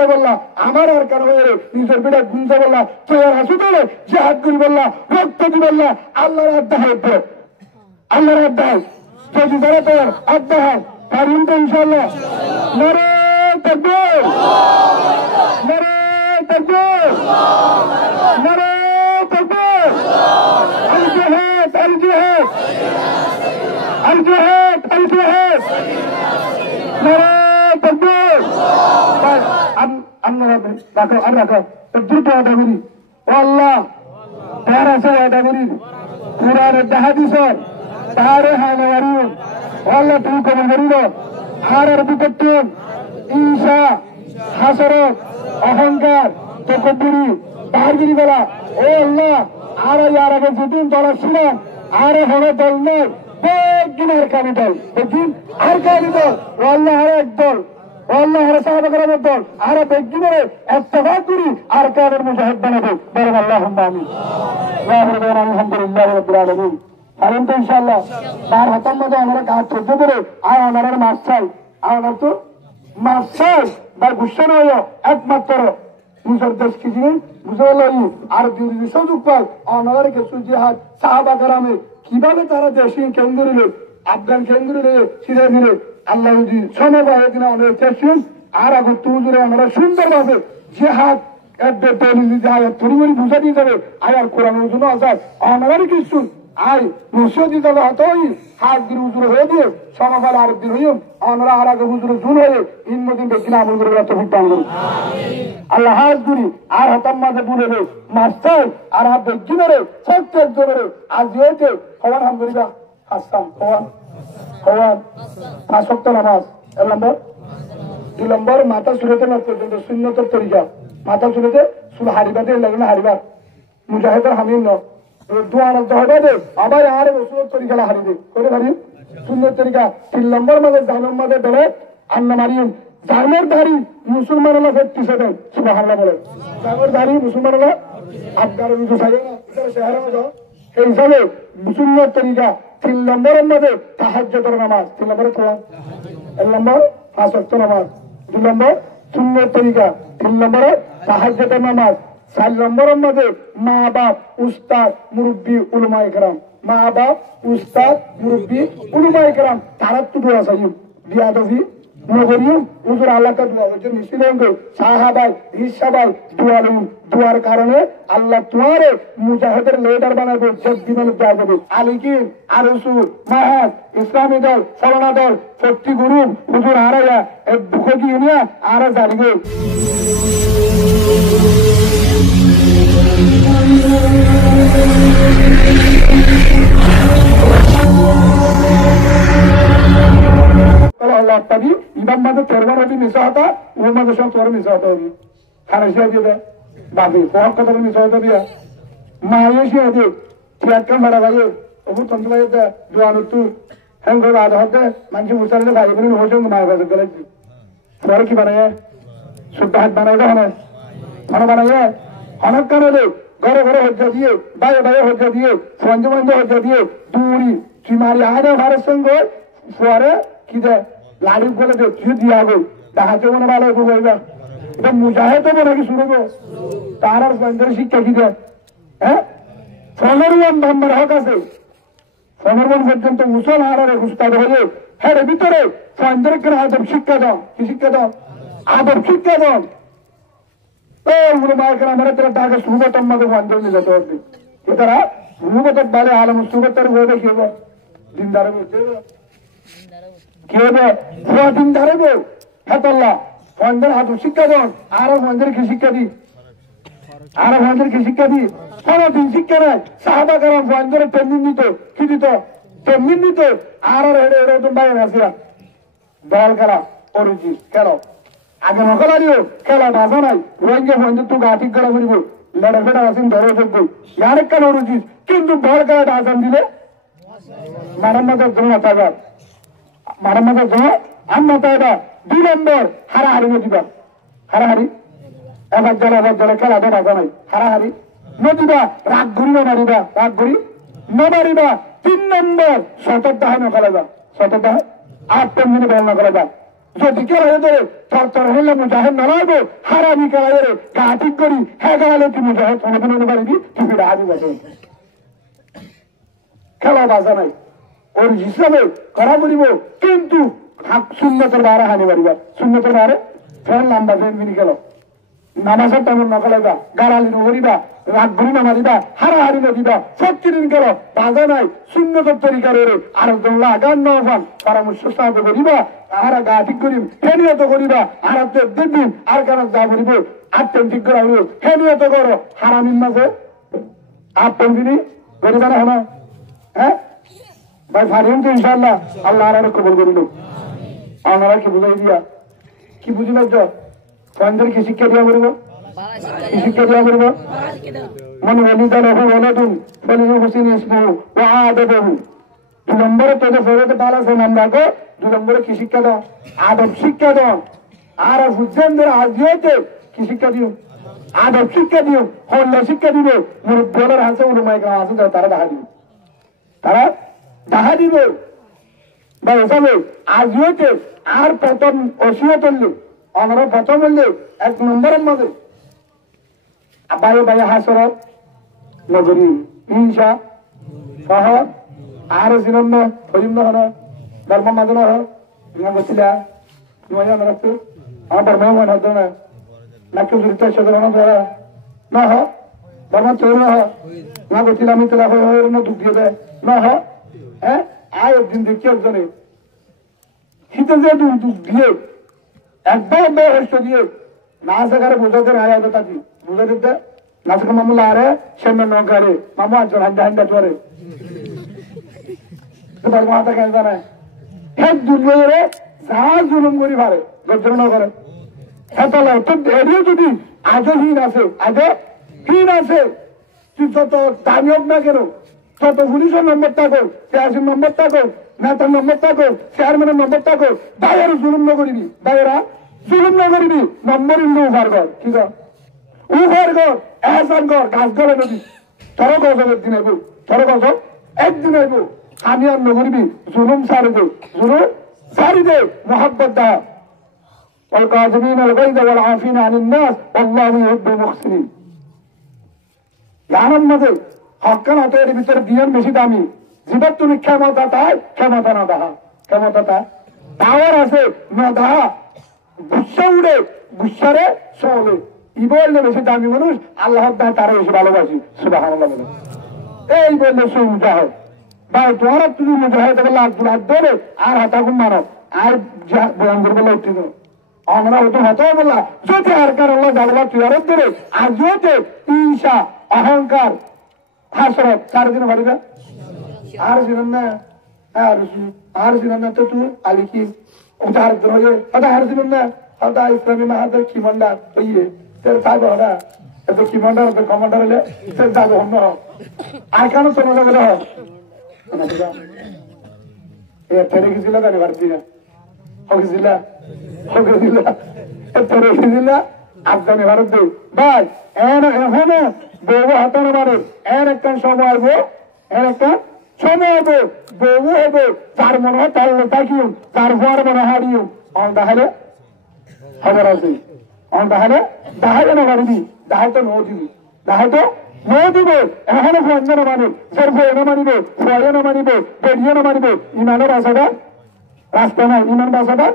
যুদ্ধ বললা আমার আর কারো নিজের বেটা গুঞ্জা বললা তোর হাসু বলে যে হাত গুলি বললা রক্ত দি বললা আল্লাহর আড্ডা হয় আল্লাহর আড্ডা যদি তারা তোর আড্ডা হয় পারুন তো ইনশাল্লাহ নারে তাকবীর নারে তাকবীর নারে তাকবীর আল জিহাদ আল জিহাদ আল জিহাদ আল জিহাদ নারে তাকবীর আপনারা রাখো আর রাখো দ্রুত আদা করি ও আল্লাহ তার আছে আদা করি পুরার হাদিসের তারে হানারি ও আল্লাহ তুমি কবুল করিল আর বিপত্তন ঈশা হাসরত অহংকার তকব্বুরি বাহারগিরি বলা ও আল্লাহ আর ইয়ার আগে যেদিন দলের ছিলাম আর হলো দল নয় বেগিন আর কানি দল বেগিন আর কানি দল ও আল্লাহ আর এক দল ও আল্লাহ আর সাহাবা কেরামের দল আর বেগিনের ইত্তেফাক করি আর কাদের মুজাহিদ বানাবো বলেন আল্লাহুম্মা আমিন আলহামদুলিল্লাহ রাব্বিল আলামিন পারেন তো ইনশাআল্লাহ তার হাতের মধ্যে আমরা কাজ চলতে ধরে আর ওনার মাছ চাই আর তো মাছ চাই বা গুসা নয় একমাত্র নিজের দেশ কি জিনিস বুঝে লাই আর দুই সুযোগ পায় ওনার কিছু জিহাদ সাহাবা কেরামে কিভাবে তারা দেশি কেন্দ্রে আফগান কেন্দ্রে ছিঁড়ে দিলে আল্লাহ যদি সমবায় কিনা অনেক চেষ্টা আর আগে তুজুরে আমরা সুন্দরভাবে জিহাদ বুঝা দিয়ে যাবে আয়ার কোরআনের জন্য আসার অনার কিছু আই মুসিদি যাবে হতই হাত দিন উজুরে হয়ে দিয়ে সমকাল আর দিন হইম অনরা আর আগে উজুরে জুন হয়ে ইনমদিন বেশি আমল করে তো ভুগতাম করি আল্লাহ হাত গুরি আর হতাম মাঝে বুড়ে রে মাস্টার আর হাত বেশি মেরে সত্যের জোরে আজ যেতে হওয়ান হামদুলিল্লাহ হাসতাম হওয়ান হওয়ান 5 ওয়াক্ত নামাজ 1 নম্বর 2 নম্বর মাথা সুরেতে না পর্যন্ত সুন্নতের তরিকা মাথা সুরেতে সুরা হারিবাতে লাগে না হারিবার মুজাহিদের হামিম না দুয়ার দহবাদে আবার আর রসুলের তরিকা হারিবে করে হারিম সুন্দর তরিকা 3 নম্বর মাঝে জানার মাঝে বেড়ে আন্না মারিম জানের দাড়ি মুসলমানেরা ফেটতিছে দেন সুবহানাল্লাহ বলে জানের দাড়ি মুসলমানেরা আফগান রুজু থাকে না শহরে মধ্যে এই হিসাবে সুন্দর তরিকা 3 নম্বরের মাঝে তাহাজ্জুদের নামাজ 3 নম্বরে তোলা 1 নম্বর 5 ওয়াক্ত নামাজ 2 নম্বর সুন্দর তরিকা 3 নম্বরে তাহাজ্জুদের নামাজ 4 নম্বরের মধ্যে মা বাপ উস্তাদ মুরব্বী উলামা ইকরাম মা বাপ উস্তাদ মুরব্বী উলামা ইকরাম তারা তো দোয়া চাই বিয়াদবি নগরিয়ম হুজুর আল্লাহ কা দোয়া হচ্ছে নিশিলেঙ্গ সাহাবাই হিসাবাই দোয়ার কারণে আল্লাহ তোমারে মুজাহিদের লিডার বানাবে জদ্দিনের দোয়া দেবে আলিকিন আরসু মাহাদ ইসলামী দল ফলানা দল শক্তি গুরু হুজুর আরায়া এক বুকে গিয়ে নিয়ে আরা জানিবে Allah tadi imam mada terwar hobi misata wo mada shan tor misata hobi khana shia diye babi faham kadar misata diya maaye shia diye tiakka mara gaye obu tantlaye da duanu tu hango baad hote manji musalle bhai bani hojong maaye baad galati far ki banaya subhat banayega hana banaya hana kanale ঘরে ঘরে হজ্জা দিয়ে বাইরে বাইরে হজ্জা দিয়ে সঞ্জে মঞ্জে হজ্জা দিয়ে দূরি চুমারি আগে ঘরের সঙ্গে ফুয়ারে কি দে লাড়ি করে দে তুই দিয়ে আগে দেখাতে মনে ভালো হইবা এটা মুজাহিদ হবে নাকি শুরু তার আর সঞ্জের শিক্ষা কি দে হ্যাঁ 15 নম্বর হক আছে 15 পর্যন্ত মুসলমানের উস্তাদ হয়ে হ্যাঁ ভিতরে সঞ্জের কেন আদব শিক্ষা দাও কি শিক্ষা দাও আদব শিক্ষা দাও हमारे तरफ डाके सुबत मत अंदर जाते होते इधर सुबत बारे आलम सुबत होगा क्यों दिनदार क्यों वो दिनदार है अल्लाह अंदर हाथ शिक्षा दो आरब अंदर की शिक्षा दी आरब अंदर की शिक्षा दी सारा दिन शिक्षा है साहबा कराम अंदर टेमिन दी तो की दी तो टेमिन दी तो आरब हेडे तुम भाई नासिया दौड़ करा और जी करो আগে নকল আনিও খেলা বাজা নাই রোহিঙ্গা ফোন তো গাঠি করা করিব লড়া ফেটা আসেন ধরে থাকবো ইয়ার একটা রুচিস কিন্তু বল করাটা আসান দিলে মারামাদের জন্য তাগার মারামাদের জন্য আমরা তাইবা 2 নম্বর হারাহারি নদীবা হারাহারি এবার জলে খেলা তো বাজা নাই হারাহারি নদীবা রাগ ঘুরি না মারিবা রাগ ঘুরি না মারিবা 3 নম্বর শতদাহ নকলাবা শতদাহ 8 মিনিট বল নকলাবা যদি কেড়ে ধরে তর হলে মুজাহিদ না লাগবে হারামি কেড়ে গা ঠিক করি হ্যাঁ গালে তুই মুজাহিদ কোনো পারিবি তুই ফিরে হাবি বাজে খেলা বাজা নাই ওর হিসাবে করা বলিব কিন্তু শূন্যতের বারে হানি পারিবা শূন্যতের বারে ফ্যান লাম্বা ফ্যান মিনি গেল নামাজের তেমন নকলাইবা গাড়ালি নগরিবা রাগ ঘুরি না মারিবা হারাহারি নদীবা সত্যিদিন গেল বাজা নাই শূন্যতের তরিকার আরেকজন লাগান নফান পরামর্শ সাহায্য করিবা আর গা ঠিক করিম ফেনিয়ত করিবা আর দেখবিন আর কেন যা করিব আটটেন ঠিক করা হইব ফেনিয়ত করো হারামিন মাঝে আটটেন দিনই করিবা না হলো হ্যাঁ ভাই ফারিম তো ইনশাল্লাহ আল্লাহ আর কবল করিল আপনারা কি বুঝাই দিয়া কি বুঝি পাইছ ফ্রেন্ডদের কি শিক্ষা দিয়া করিব কি শিক্ষা দিয়া করিব মনে হলি তাহলে হলুন ফলিউ হোসেন ইসমু ও আদবহু 2 নম্বরে তোদের ফেরতে পালা সে নাম রাখো 2 নম্বরে কি শিক্ষা দাও আদব শিক্ষা দাও আর হুজেনদের আজিয়েতে কি শিক্ষা দিও আদব শিক্ষা দিও হল্লা শিক্ষা দিবে মুরব্বীদের হাতে উলমায়ে কেরাম আছে তারা দেখা দিবে তারা দেখা দিবে বা ওখানে আজিয়েতে আর প্রথম ওসিয়ত হলে আমরা প্রথম হলে 1 নম্বরের মধ্যে বাইরে বাইরে হাসরত নগরী হিংসা সহ আর জিনন্ন হরিম নহন ধর্ম মাঝে নহ গছিলা মজা রাখতো আমার ধর্ম মনে হতো না নাকি জড়িত সাধারণ নহ ধর্ম তৈরি নহ না গছিলা আমি তোলা হয়ে না দুঃখ দিয়ে দেয় নহ হ্যাঁ আয় একদিন দেখি একজনে শীতে যে দুঃখ দিয়ে একবার হস্ত দিয়ে না সেখানে বোঝাতে আয় আদতা দি বুঝে দিতে নাচকে মামুলা আরে সামনে নৌকারে মামু একজন হান্ডা হান্ডা তোরে তোমার মাথা কেন জানায় এক দুর্গরে যা জুলুম করি পারে গর্জন না করে হেতালে তো এরিও যদি আজও হীন আছে আজও হীন আছে তুই যত দামি হোক না কেন তত পুলিশের নম্বর থাকো সিআরসির নম্বর থাকো নেতার নম্বর থাকো চেয়ারম্যানের নম্বর থাকো বাইরে জুলুম না করিবি বাইরা জুলুম না করিবি নম্বর ইন্দু উভার কর ঠিক আছে উভার কর এহসান কর গাছ গলে নদী তোর গজব একদিন আইব তোর গজব একদিন আইব আমি আর নগরিবি জুলুম সারি দে জুলুম সারি দে মোহাব্বত দা والكاظمين الغيظ والعافين عن الناس والله يحب المحسنين জানার মধ্যে হকান হাতের ভিতরে দিয়ান বেশি দামি জীবন তুমি ক্ষমতা তাই ক্ষমতা না দাহা ক্ষমতা তা পাওয়ার আছে না দাহা গুসা উড়ে গুসারে চলে ই বললে বেশি দামি মানুষ আল্লাহ তারা বেশি ভালোবাসি সুবহানাল্লাহ বলে এই বললে সে মুজাহিদ ভাই তোমার তুমি মুজাহিদ বলে আব্দুল আব্দুল আর হাতাকুম মারো আর বয়ান করবে উঠতে দাও আমরা হতো হতো বললা যদি আর কার আল্লাহ জালবা তুয়ারত ধরে আর যদি ঈশা অহংকার হাসরত 4 দিন বাড়িবে আর দিন না আর দিন না তো তুই আলি কি উদার ধরে আর দিন না আদা ইসলামী মাহাদের কি মন্ডার হইয়ে তের সাহেব ওরা এত কি মন্ডার তো কমান্ডার হলে তের দাবি হন্য আর কেন চলে যাবে না এ তেরে গেছিল গাড়ি বাড়তি না হগিছিলা আফগানি ভারত দেব ভাই এখন বউ হাতানো মানে এর একটা সময় আসবো এর একটা সময় হবে বউ হবে তার মনে হয় তার তাকিও তার হওয়ার মনে হারিও তাহলে খবর আছে তাহলে দাহাই না পারবি দাহাই তো নো দিবি দাহাই তো নো দিবে এখনো ফন্দ না মানে সর বই না মানিবে ফয়ে না মানিবে বেরিয়ে না মানিবে ইমানের বাসাটা রাস্তা নাই ইমান বাসাটা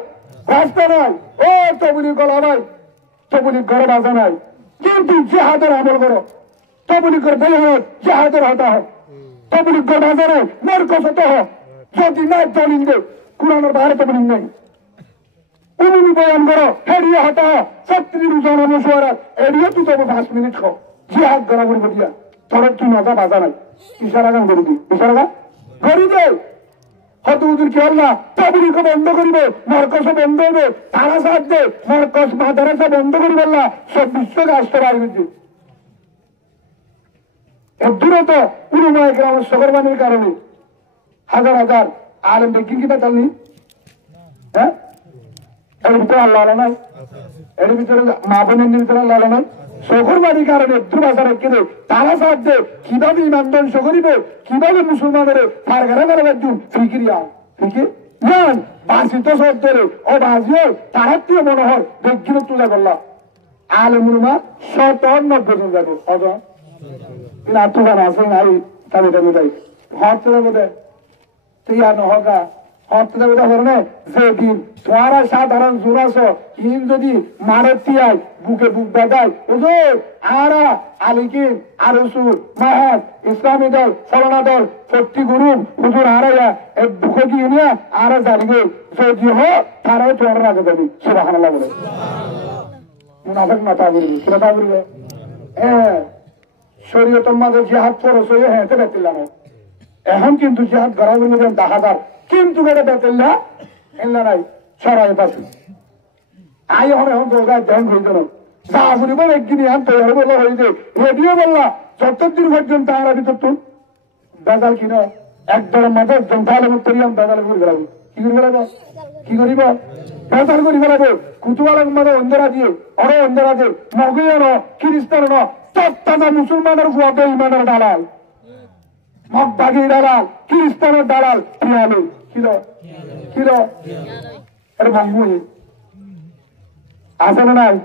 রাস্তা নাই ও তবুলি গলা নাই তবুলি ঘরে বাজা নাই কিন্তু জেহাদের আমল করো তবুলি করে বের হোক জেহাদের হতা হোক তবুলি ঘর বাজা নাই নরকশত হোক যদি নাই দলিল দে কোরআনের বাইরে তবুলি নাই উনি বয়ান করো হেরিয়ে হতা হোক 36 জন অনুসরাত এড়িয়ে তুই তবু 5 মিনিট খাও জেহাদ করা করবো দিয়া তোর তুই নজা বাজা নাই ইশারা গান করে দি ইশারা গান করি দে হতুর কি আল্লাহ তবলিগ বন্ধ করিবে মার্কস বন্ধ হবে তারা সাথ দে মার্কস মাদ্রাসা বন্ধ করিবে আল্লাহ সব বিশ্বকে আসতে পারবে এর দূরত উলুমায়ে কেরামের সগরবানির কারণে হাজার হাজার আলেম দেখি কি পাতালনি হ্যাঁ এর ভিতরে আল্লাহ নাই এর ভিতরে মা বোনের ভিতরে আল্লাহ নাই সগরবানির কারণে একটু বাসা রেখে দে তারা সাথ দে কিভাবে ইমান ধ্বংস করিবে কিভাবে মুসলমানের ফারগারা করে একজন ফিকিরিয়া ফিকির ইয়ান বাসিত সব ধরে ও বাজিও তাহার দিয়ে মনে হয় বেগিনে তুলে করলাম আলেমুলমা 97 যাবো অত কিন্তু আর তুফান আছে নাই তামি তামি তাই হট যাবো দে তুই আর নহকা হট যাবো ধরনে যেদিন তোমারা সাধারণ জোর আছো ইন যদি মারের তিয়াই বুকে বুক বেদায় হুজুর আরা আলিকিন আরসুর মাহাদ ইসলামী দল ফলানা দল প্রতি গুরুম হুজুর আরাইয়া এক বুকে দিয়ে নিয়ে আরা জানিবে যদি হোক তারাও তোমার রাখে যাবি সুবহানাল্লাহ বলে মুনাফিক না তা বলবি সেটা তা বলবে হ্যাঁ শরীয়তের মাঝে জিহাদ ফরজ হয়ে হেঁটে বেতিলাম এখন কিন্তু জিহাদ গড়াবের মধ্যে দাহাদার কিন্তু বেড়ে বেতিল্লা এল্লা নাই ছড়াই পাশে আই হন এখন দোকান ধ্যান হয়ে গেল যা বলিব একদিন এখন তৈরি বললো হয়েছে রেডিও বললা যতদিন পর্যন্ত আমরা ভিতর তুন বেজাল কিনা একদলের মাঝে একদম তাহলে মুখ করিয়াম বেজাল করে বেড়াবো কি করে বেড়াবো কি করিব বেজাল করি বেড়াবো কুতুয়ালার মাঝে অন্ধেরা দিয়ে অরে অন্ধেরা দিয়ে মগিয়ে ন খ্রিস্টান ন তত্তাজা মুসলমানের ফুয়াতে ইমানের দালাল মগবাগির দালাল খ্রিস্টানের দালাল পিয়ালো কিলো কিলো আরে ভাঙ্গুই আসে না নাই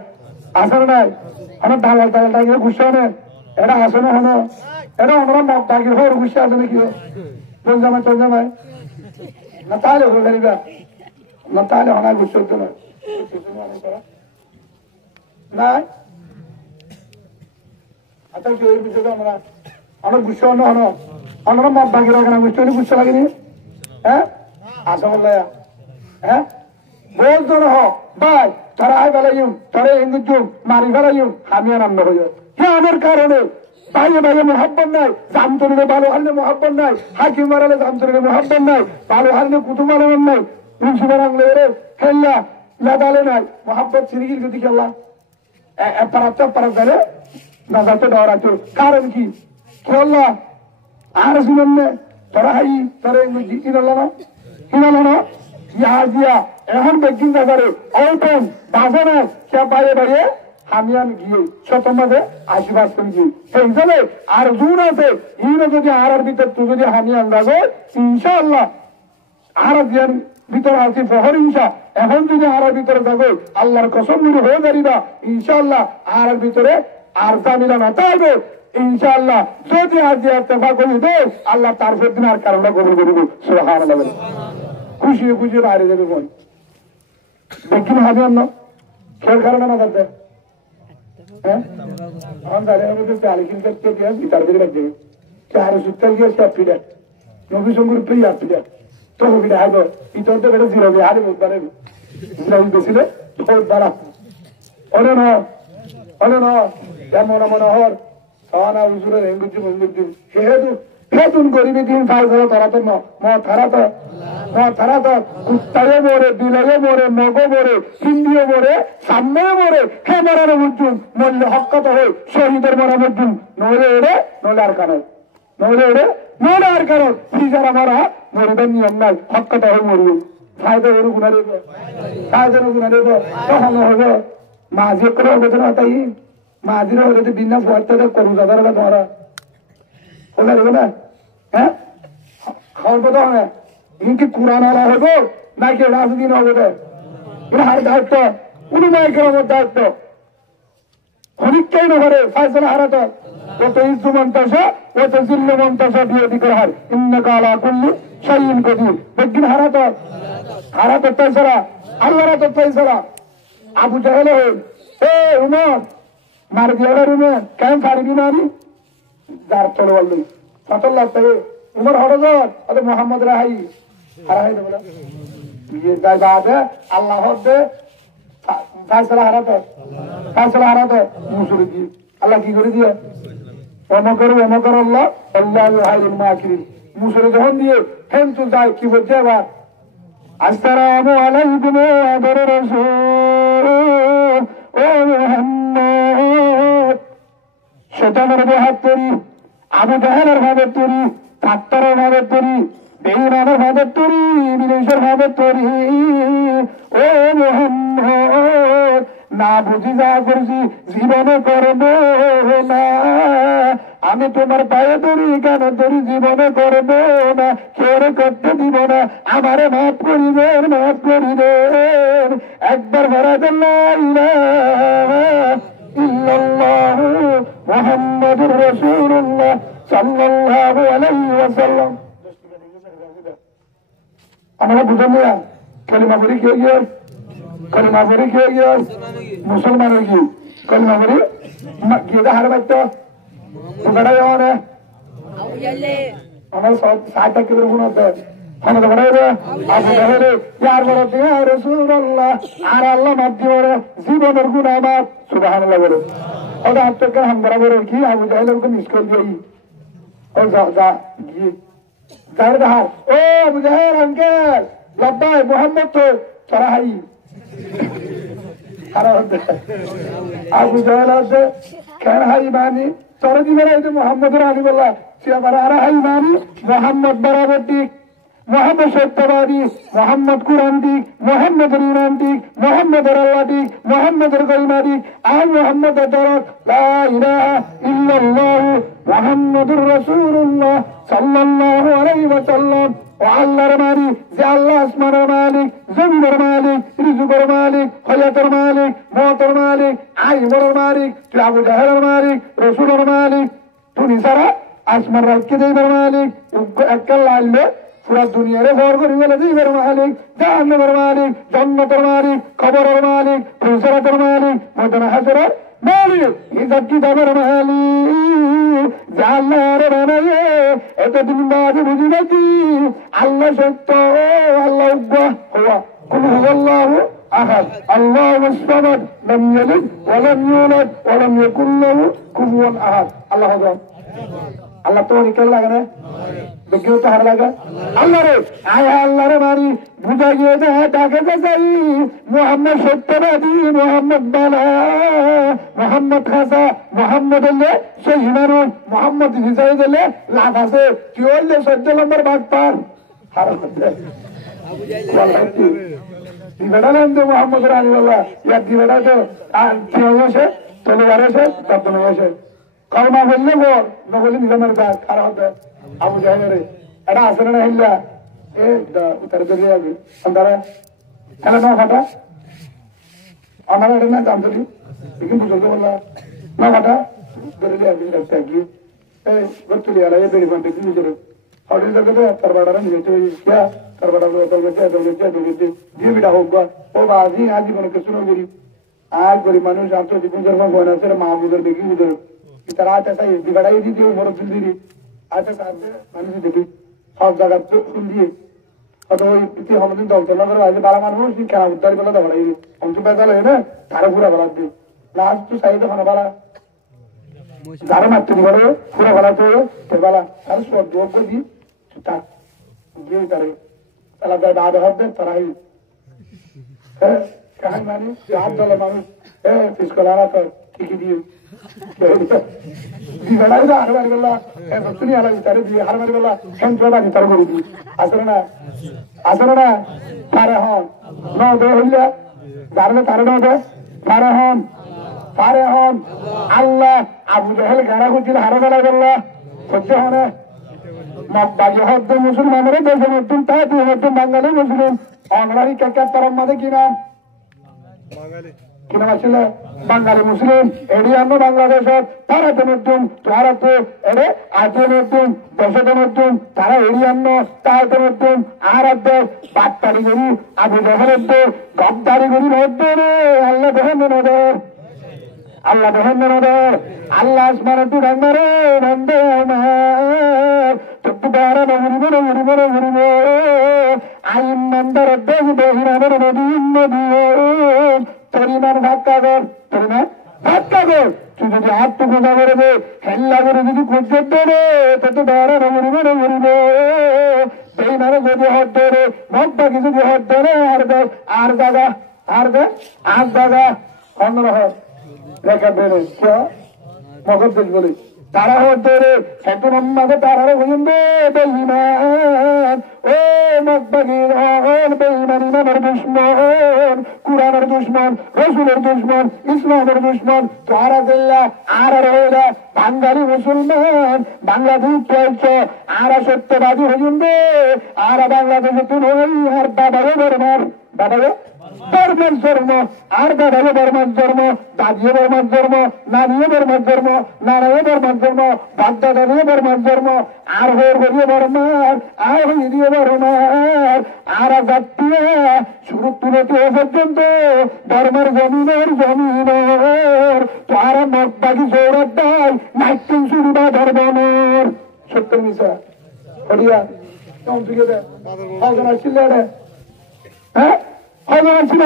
আসে না নাই আমার দালাল দালালটা গিয়ে গুসা নেই এটা আসে না হনো এটা আমরা মগবাগির হওয়ার গুসা আছে নাকি চল জামাই না তাহলে হয়ে গেলিবা না তাহলে অনেক গুসা হতো না নাই আচ্ছা কি ওই বিষয়টা আমরা অনেক গুসা হনো হনো আমরা মগবাগির কেন গুসা হলে গুসা লাগেনি হ্যাঁ আসা বললে হ্যাঁ বলতো না ভাই তারা আয় বেলাইম তারা এঙ্গুজুম মারি ফেলাইম আমি আর আনন্দ হইব হ্যাঁ আমার কারণে বাইরে বাইরে মোহাব্বত নাই জামতরিলে ভালো হারলে মোহাব্বত নাই হাকিম মারালে জামতরিলে মোহাব্বত নাই ভালো হারলে কুতুব মারানোর নাই প্রিন্সিপাল আনলে রে খেললা লাদালে নাই মোহাব্বত সিরিগিল যদি খেললা পারাত গেলে না যাতে ডরাতো কারণ কি খেললা আর শুনেন না তোরা হাই তোরা এঙ্গুজি কিনাল না ইয়া এখন বেগিন বাজারে অল্পন বাজারে সে বাইরে বাইরে আমি গিয়ে শতমাদে আশীর্বাদ করি সেই হিসাবে আর জুন আছে ইনো যদি আর ভিতর তুই যদি আমি আন্দাজ ইনশাআল্লাহ আর দিয়ার ভিতরে আছি ফহর ইনশা এখন যদি আর ভিতরে থাকো আল্লাহর কসম নিয়ে হয়ে যারিবা ইনশাআল্লাহ আর ভিতরে আর জামিলা না থাকবে ইনশাআল্লাহ যদি আজ ইত্তেফাক করি দে আল্লাহ তার দিন আর কারণটা কবুল করিব সুবহানাল্লাহ খুশি খুশি বাইরে যাবে বোন দেখি না হবে না খেল কারণে না করতে হ্যাঁ আমার দাঁড়িয়ে মধ্যে চালিকিন করতে গিয়ে গিটার বেরিয়ে রাখবে চার সূত্র গিয়ে সে ফিরে নবী সঙ্গুর প্রিয় ফিরে তো ফিরে হাইব ইতর তো বেড়ে জিরো হারে বুধবারে জিরাই বেশিলে তো বাড়া অনে ন মনে মনে হর সানা উজুরের হেঙ্গুজি হেতুন গরিবী দিন ফাইসলা তারা তো তারা তো কুত্তায়ও মরে বিলাইও মরে মগও মরে হিন্দিও মরে সাম্যও মরে হে মরানো বুঝুন মরলে হক্কাত হয়ে শহীদের মরা বুঝুন নইলে এড়ে নইলে আর কারণ ফিজারা মরা মরিবেন নিয়ম নাই হক্কাত হয়ে মরিবে ফায়দা ওর গুণা রেব তখন হবে মাঝে করে হবে না তাই মাঝিরা হলে তো বিন্যাস করতে করু যাবার তোমারা হলে দেবে না হ্যাঁ খাওয়ার কথা হয় ইনকি কোরআন আলা হইব নাকি রাজদিন হবে এটা হার দায়িত্ব উনি নায়কের আমার দায়িত্ব অনেকটাই না করে ফাইসলা হারাত কত ইজ্জু মন্তাসা কত জিল্লু মন্তাসা দিয়ে দিকে হার ইন্নাকা আলা কুল্লি শাইইন কদির দেখবেন হারাত ফাইসলা আল্লাহর তো ফাইসলা আবু জাহেল এ উমর মার দিয়া রুমে কেন পারিবি মারি যার চলে বললি সতর লাগতে উমর হরজর আরে মোহাম্মদ রাহাই হারাই দেবো আল্লাহ ফাইসলা হারাত মুসুরি দিয়ে আল্লাহ কি করে দিয়ে অমকর আল্লাহ মুসুরি যখন দিয়ে হেন তো যায় কি বলছে আবার আসসালামু আলাইকুম আদর রাসূল ও মুহাম্মদ শয়তানের হাত তরি আবু জাহেলের ভাবে তরি ডাক্তারের ভাবে তরি বেঈমানের ভাবে তরি বিদেশের ভাবে তরি ও মুহাম্মদ না বুঝি যা করছি জীবনে করবো না আমি তোমার পায়ে ধরি কেন ধরি জীবনে করবো না কেউ করতে দিব না আমারে মাফ করিবেন মাফ করিবেন একবার ভরা দেন ইল্লাল্লাহু মুহাম্মাদুর রাসূলুল্লাহ সাল্লাল্লাহু আলাইহি ওয়াসাল্লাম। আমরা বুঝলাম না কালিমা পড়ি কে গিয়ে কালিমা পড়ি কে গিয়ে মুসলমান হয়ে গিয়ে কালিমা পড়ি গিয়ে হার বাইতো ওটা অনে আমার সব 60 কিলো গুণ আছে আমাদের বড় আবু জাহেল ইয়ার বড় ইয়া রাসূলুল্লাহ আর আল্লাহ মাফ দিওরে জীবনের গুনাহ মাফ সুবহানাল্লাহ বলে ওটা হাতকে হামরা বলে কি আবু জাহেলকে মিস করে দিই ও যা গিয়ে যার দাহার ও আবু জাহেল আঙ্কেল লব্বাই মোহাম্মদ তো সরাহাই আবু জাহেল আছে কেন হাই মানি সরে দিবে না এই মোহাম্মদ রানি বললা সে আবার আর হাই মানি মোহাম্মদ বরাবর দিক মোহাম্মদ সত্যবাদী মোহাম্মদ কুরআন দিক মোহাম্মদের ইমান দিক মোহাম্মদের আল্লাহ দিক মোহাম্মদের কলিমা দিক আর মোহাম্মদের দরদ লা ইলাহা ইল্লাল্লাহ মুহাম্মাদুর রাসূলুল্লাহ সাল্লাল্লাহু আলাইহি ওয়াসাল্লাম ও আল্লাহর মালিক যে আল্লাহ আসমানের মালিক জমিনের মালিক রিজুকের মালিক হায়াতের মালিক মওতের মালিক আইনের মালিক তুই আবু জাহেলের মালিক রাসূলের মালিক তুমি সারা আসমান রাখতে দেবার মালিক একটা লাইলে পুরা দুনিয়ারে ভর করি বলে দিবের মালিক জাহান্নামের মালিক জান্নাতের মালিক কবরের মালিক ফুলসরাতের মালিক ময়দানে হাসরের মালিক হিসাব কিতাবের মালিক যে আল্লাহর বানায়ে এতদিন বাদে বুঝি গেছি আল্লাহ সত্য আল্লাহ হুয়া কুল হুয়াল্লাহু আহাদ আল্লাহুস সামাদ লাম ইয়ালিদ ওয়া লাম ইউলাদ ওয়া লাম ইয়াকুল লাহু কুফুয়ান আহাদ আল্লাহ আকবার আল্লাহ তো নিকল লাগে না দেখেও তো হার লাগা আল্লাহ রে আয় আল্লাহ রে মারি বুঝা গিয়ে ডাকে যাই মোহাম্মদ সত্যবাদী মোহাম্মদ বালা মোহাম্মদ খাসা মোহাম্মদ হলে সেই মানুষ মোহাম্মদ হিসাবে দিলে লাভ আছে কি হইলে 14 নম্বর ভাগ পার হার দিবেটা নাম তো মোহাম্মদ রানী বলা ইয়ার দিবেটা তো আর কি হয়েছে চলে যাচ্ছে তত হয়েছে কলমা বললে বল নবলি নিজামের ব্যাগ খারাপ হবে আবু জাহেলের এটা আসলে না হিল্লা এ উত্তর দিয়ে যাবে সন্ধ্যারা খেলা না ফাটা আমার এটা না জানতলি কিন্তু বুঝতে বললা না ফাটা ধরে দিয়ে আসবি রাস্তা গিয়ে এই গর্তুলি আলা এ বেড়ি ফান্টে কি বুঝলো হঠাৎ দেখে তার বাড়ারা নিয়ে গিয়ে তার বাড়া দিয়ে বিটা হোক ও বাজি আজি কোনো কিছু না করি আর গরিব মানুষ আনতো জীবন জন্ম বয়না আছে মা বুঝর দেখি বুঝর তারা আছে তাই বিগাড়াই দিদি বড় দিল দিদি আছে সাথে মানুষ দেখি সব জায়গা ফুল দিয়ে হয়তো ওই ইতি হমদিন দলতলা করে আছে বারা মানুষ খেলা উদ্ধার করলে তো বাড়াই অঞ্চল বেজাল হয় না তারা পুরা বেড়াত দিই লাস্ট তো সাইডে খানা বাড়া যারা মারতে দিবে পুরা বেড়াতে বেলা তার সব দোয়া করে দিই তার গিয়ে তারে তারা যায় বাদ হবে তারাই হ্যাঁ কাহান মানুষ হাত দলে মানুষ হ্যাঁ ফিসকলা তো ঠিকই দিয়ে হার মারি বললা তুমি আলাদা ভিতরে দিয়ে হার মারি বললা সেন্ট্রাল ভিতরে করে দিই আসলে না পারে হন ন দে হইলে যারে তারে ন দে পারে হন আল্লাহ আবু জাহেল গাড়া করছিল হারে বেলা বললা সহ্য হনে মকবাজি হদ্দ মুসলমানের দেশে নতুন তাই দুই নতুন বাঙালি মুসলিম অনলাইন কেকার তার মাঝে কিনা কিনা ছিল বাঙালি মুসলিম এডিয়ান্ন বাংলাদেশের ভারতে নতুন ভারতে এরে আজে নতুন দেশে নতুন তারা এডিয়ান্ন তাহলে নতুন আর দেশ বাট্টারি করি আবু জাহেলের দেশ গদ্দারি করি নদ্দ রে আল্লাহ দেখেন নদের আল্লাহ দেখেন নদের আল্লাহ আসমানের টু ডাঙ্গারে বন্ধে আমার চুপ বারা ঘুরিব আইন মন্দার দেশ বহিরানের নদী পরিমাণ ধাক্কা কর তুই যদি হাত টুকু না করবে হেল্লা করে যদি খুঁজতে দেবে তত বারা ঘুরিব সেই মানে যদি হাত ধরে মগটাকে যদি হাত ধরে আর জায়গা অন্যরকম রেখা বেড়ে মগজ দেশ বলি তারা হতে সেতু নম্মাদে তারা হইম বেঈমান ও মকবাগির হল বেঈমান ইমানের দুশমন কুরআনের দুশমন রাসূলের দুশমন ইসলামের দুশমন তারা দিল্লা আর রইলা বাঙালি মুসলমান বাংলাদেশ চলছে আর সত্যবাদী হইম আর বাংলাদেশে তুমি আর বাবারে বর্মার বাবারে বর্মার ধর্ম আর দাদাও বর্মার ধর্ম দাদিও বর্মার ধর্ম নানিও বর্মার ধর্ম নানাও বর্মার ধর্ম বাগদাদাদিও বর্মার ধর্ম আর হরিও বর্মার আর হইদিও বর্মার আর জাতীয় শুরু তুলতে পর্যন্ত ধর্মের জমিনের তো আর মগবাগি সৌরভ দায় নাইটিং শুরু বা ধর্মনের সত্য মিশা হরিয়া কেমন তুলে দেয় হজন আসছিল হ্যাঁ হজন ছিল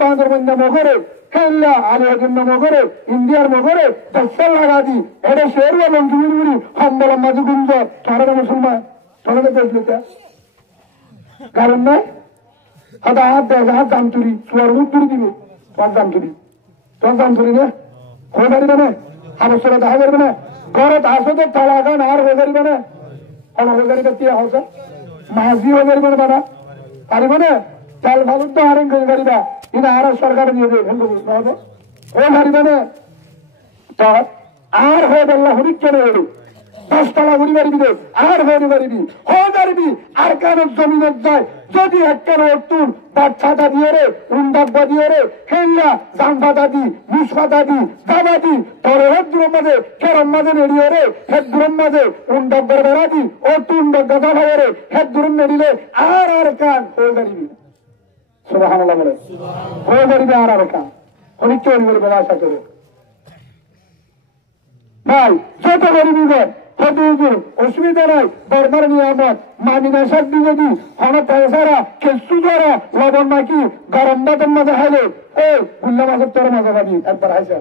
বান্দরবন্দ মগরে খেললা আলিয়াগুন মগরে ইন্ডিয়ার মগরে দশাল লাগা দি এটা শের বলুন তুমি হম্বলম মাঝে গুঞ্জ তোরা মুসলমান তোরা দেশ লোকা কারণ না হাত হাত দেখ হাত দাম তুলি সুয়ার মুখ তুলি দিবে তোর দাম তুলি না হয়ে পারিবে না আবশ্যক দেখা করবে না ঘরে আসো তো তালা গান আর হয়ে পারিবে না হয়ে পারিবে কি হচ্ছে মাঝি হয়ে পারিবে না বাবা পারিবে না চাল ভালো তো হারিং করে পারিবা কিন্তু আর সরকার দিয়ে দেবে হয়ে পারিবে না তো আর হয়ে পারলা হরিক কেন হলো 10 টাকা ঘুরি পারিবি আর হয়ে পারিবি আর কেন জমিনের যায় যদি এক কেন তুল বাচ্চাটা দিয়ে রে উন্ডাব্বা দিয়ে রে খেললা জাম্বাদা দি মুসফাদা দি দাবা দি তোর হেদ্রুম মাঝে কেরম মাঝে নেড়িয়ে রে হেদ্রুম মাঝে উন্ডাব্বার বেড়া দি ও তুন গাদা ভাই রে হেদ্রুম নেড়িলে আর কান হয়ে পারিবি সুবহানাল্লাহ বলে হয়ে পারিবি আর কান হরিক কে হরি বলে আশা করে ভাই যত গরিবি গর অসুবিধা নাই বর্মার নিয়ামত মামিনা শাক দিয়ে যদি হন পয়সারা কেসু ধরা লবণ নাকি গরম বাতের মাঝে হাইলে গুল্লা মাছের তোর মাঝে পাবি একবার হাইসা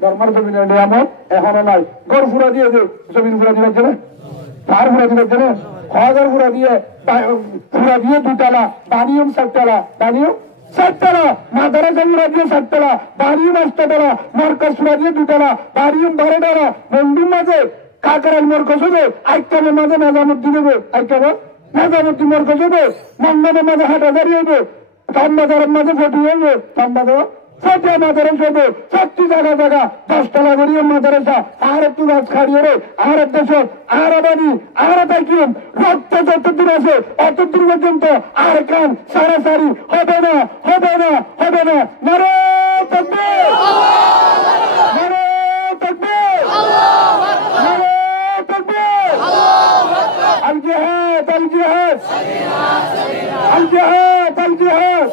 বর্মার জমিনের নিয়ামত এখনো নাই গড় ফুরা দিয়ে দে জমিন ফুরা দিবার জন্য পার ফুরা দিবার জন্য হাজার ফুরা দিয়ে 2 টালা বানিয়ম 7 টালা বানিয়ম 7 টালা মাদারাসা ফুরা দিয়ে 7 টালা বানিয়ম 8 টালা মার্কাস ফুরা দিয়ে 2 টালা বানিয়ম 12 টালা বন্ধুর মাঝে কাকারাল মরকজ হবে আইকামের মাঝে নাজামুদ্দিন হবে আইকামে নাজামুদ্দিন মরকজ হবে মঙ্গলের মাঝে হাটাজারি হবে তাম্বাজারের মাঝে ফটি হবে তাম্বাজার সবটা মাদারাসা হবে সবটি জায়গা 10 টালা করিয়ে মাদারাসা আর একটু গাছ খাড়িয়ে রে আর এক দেশ আর আবাদি আর তাকিম রক্ত যতদূর আছে অতদূর পর্যন্ত আর কান সারাসারি হবে না নারে তাকবীর নারে তাকবীর الجهاد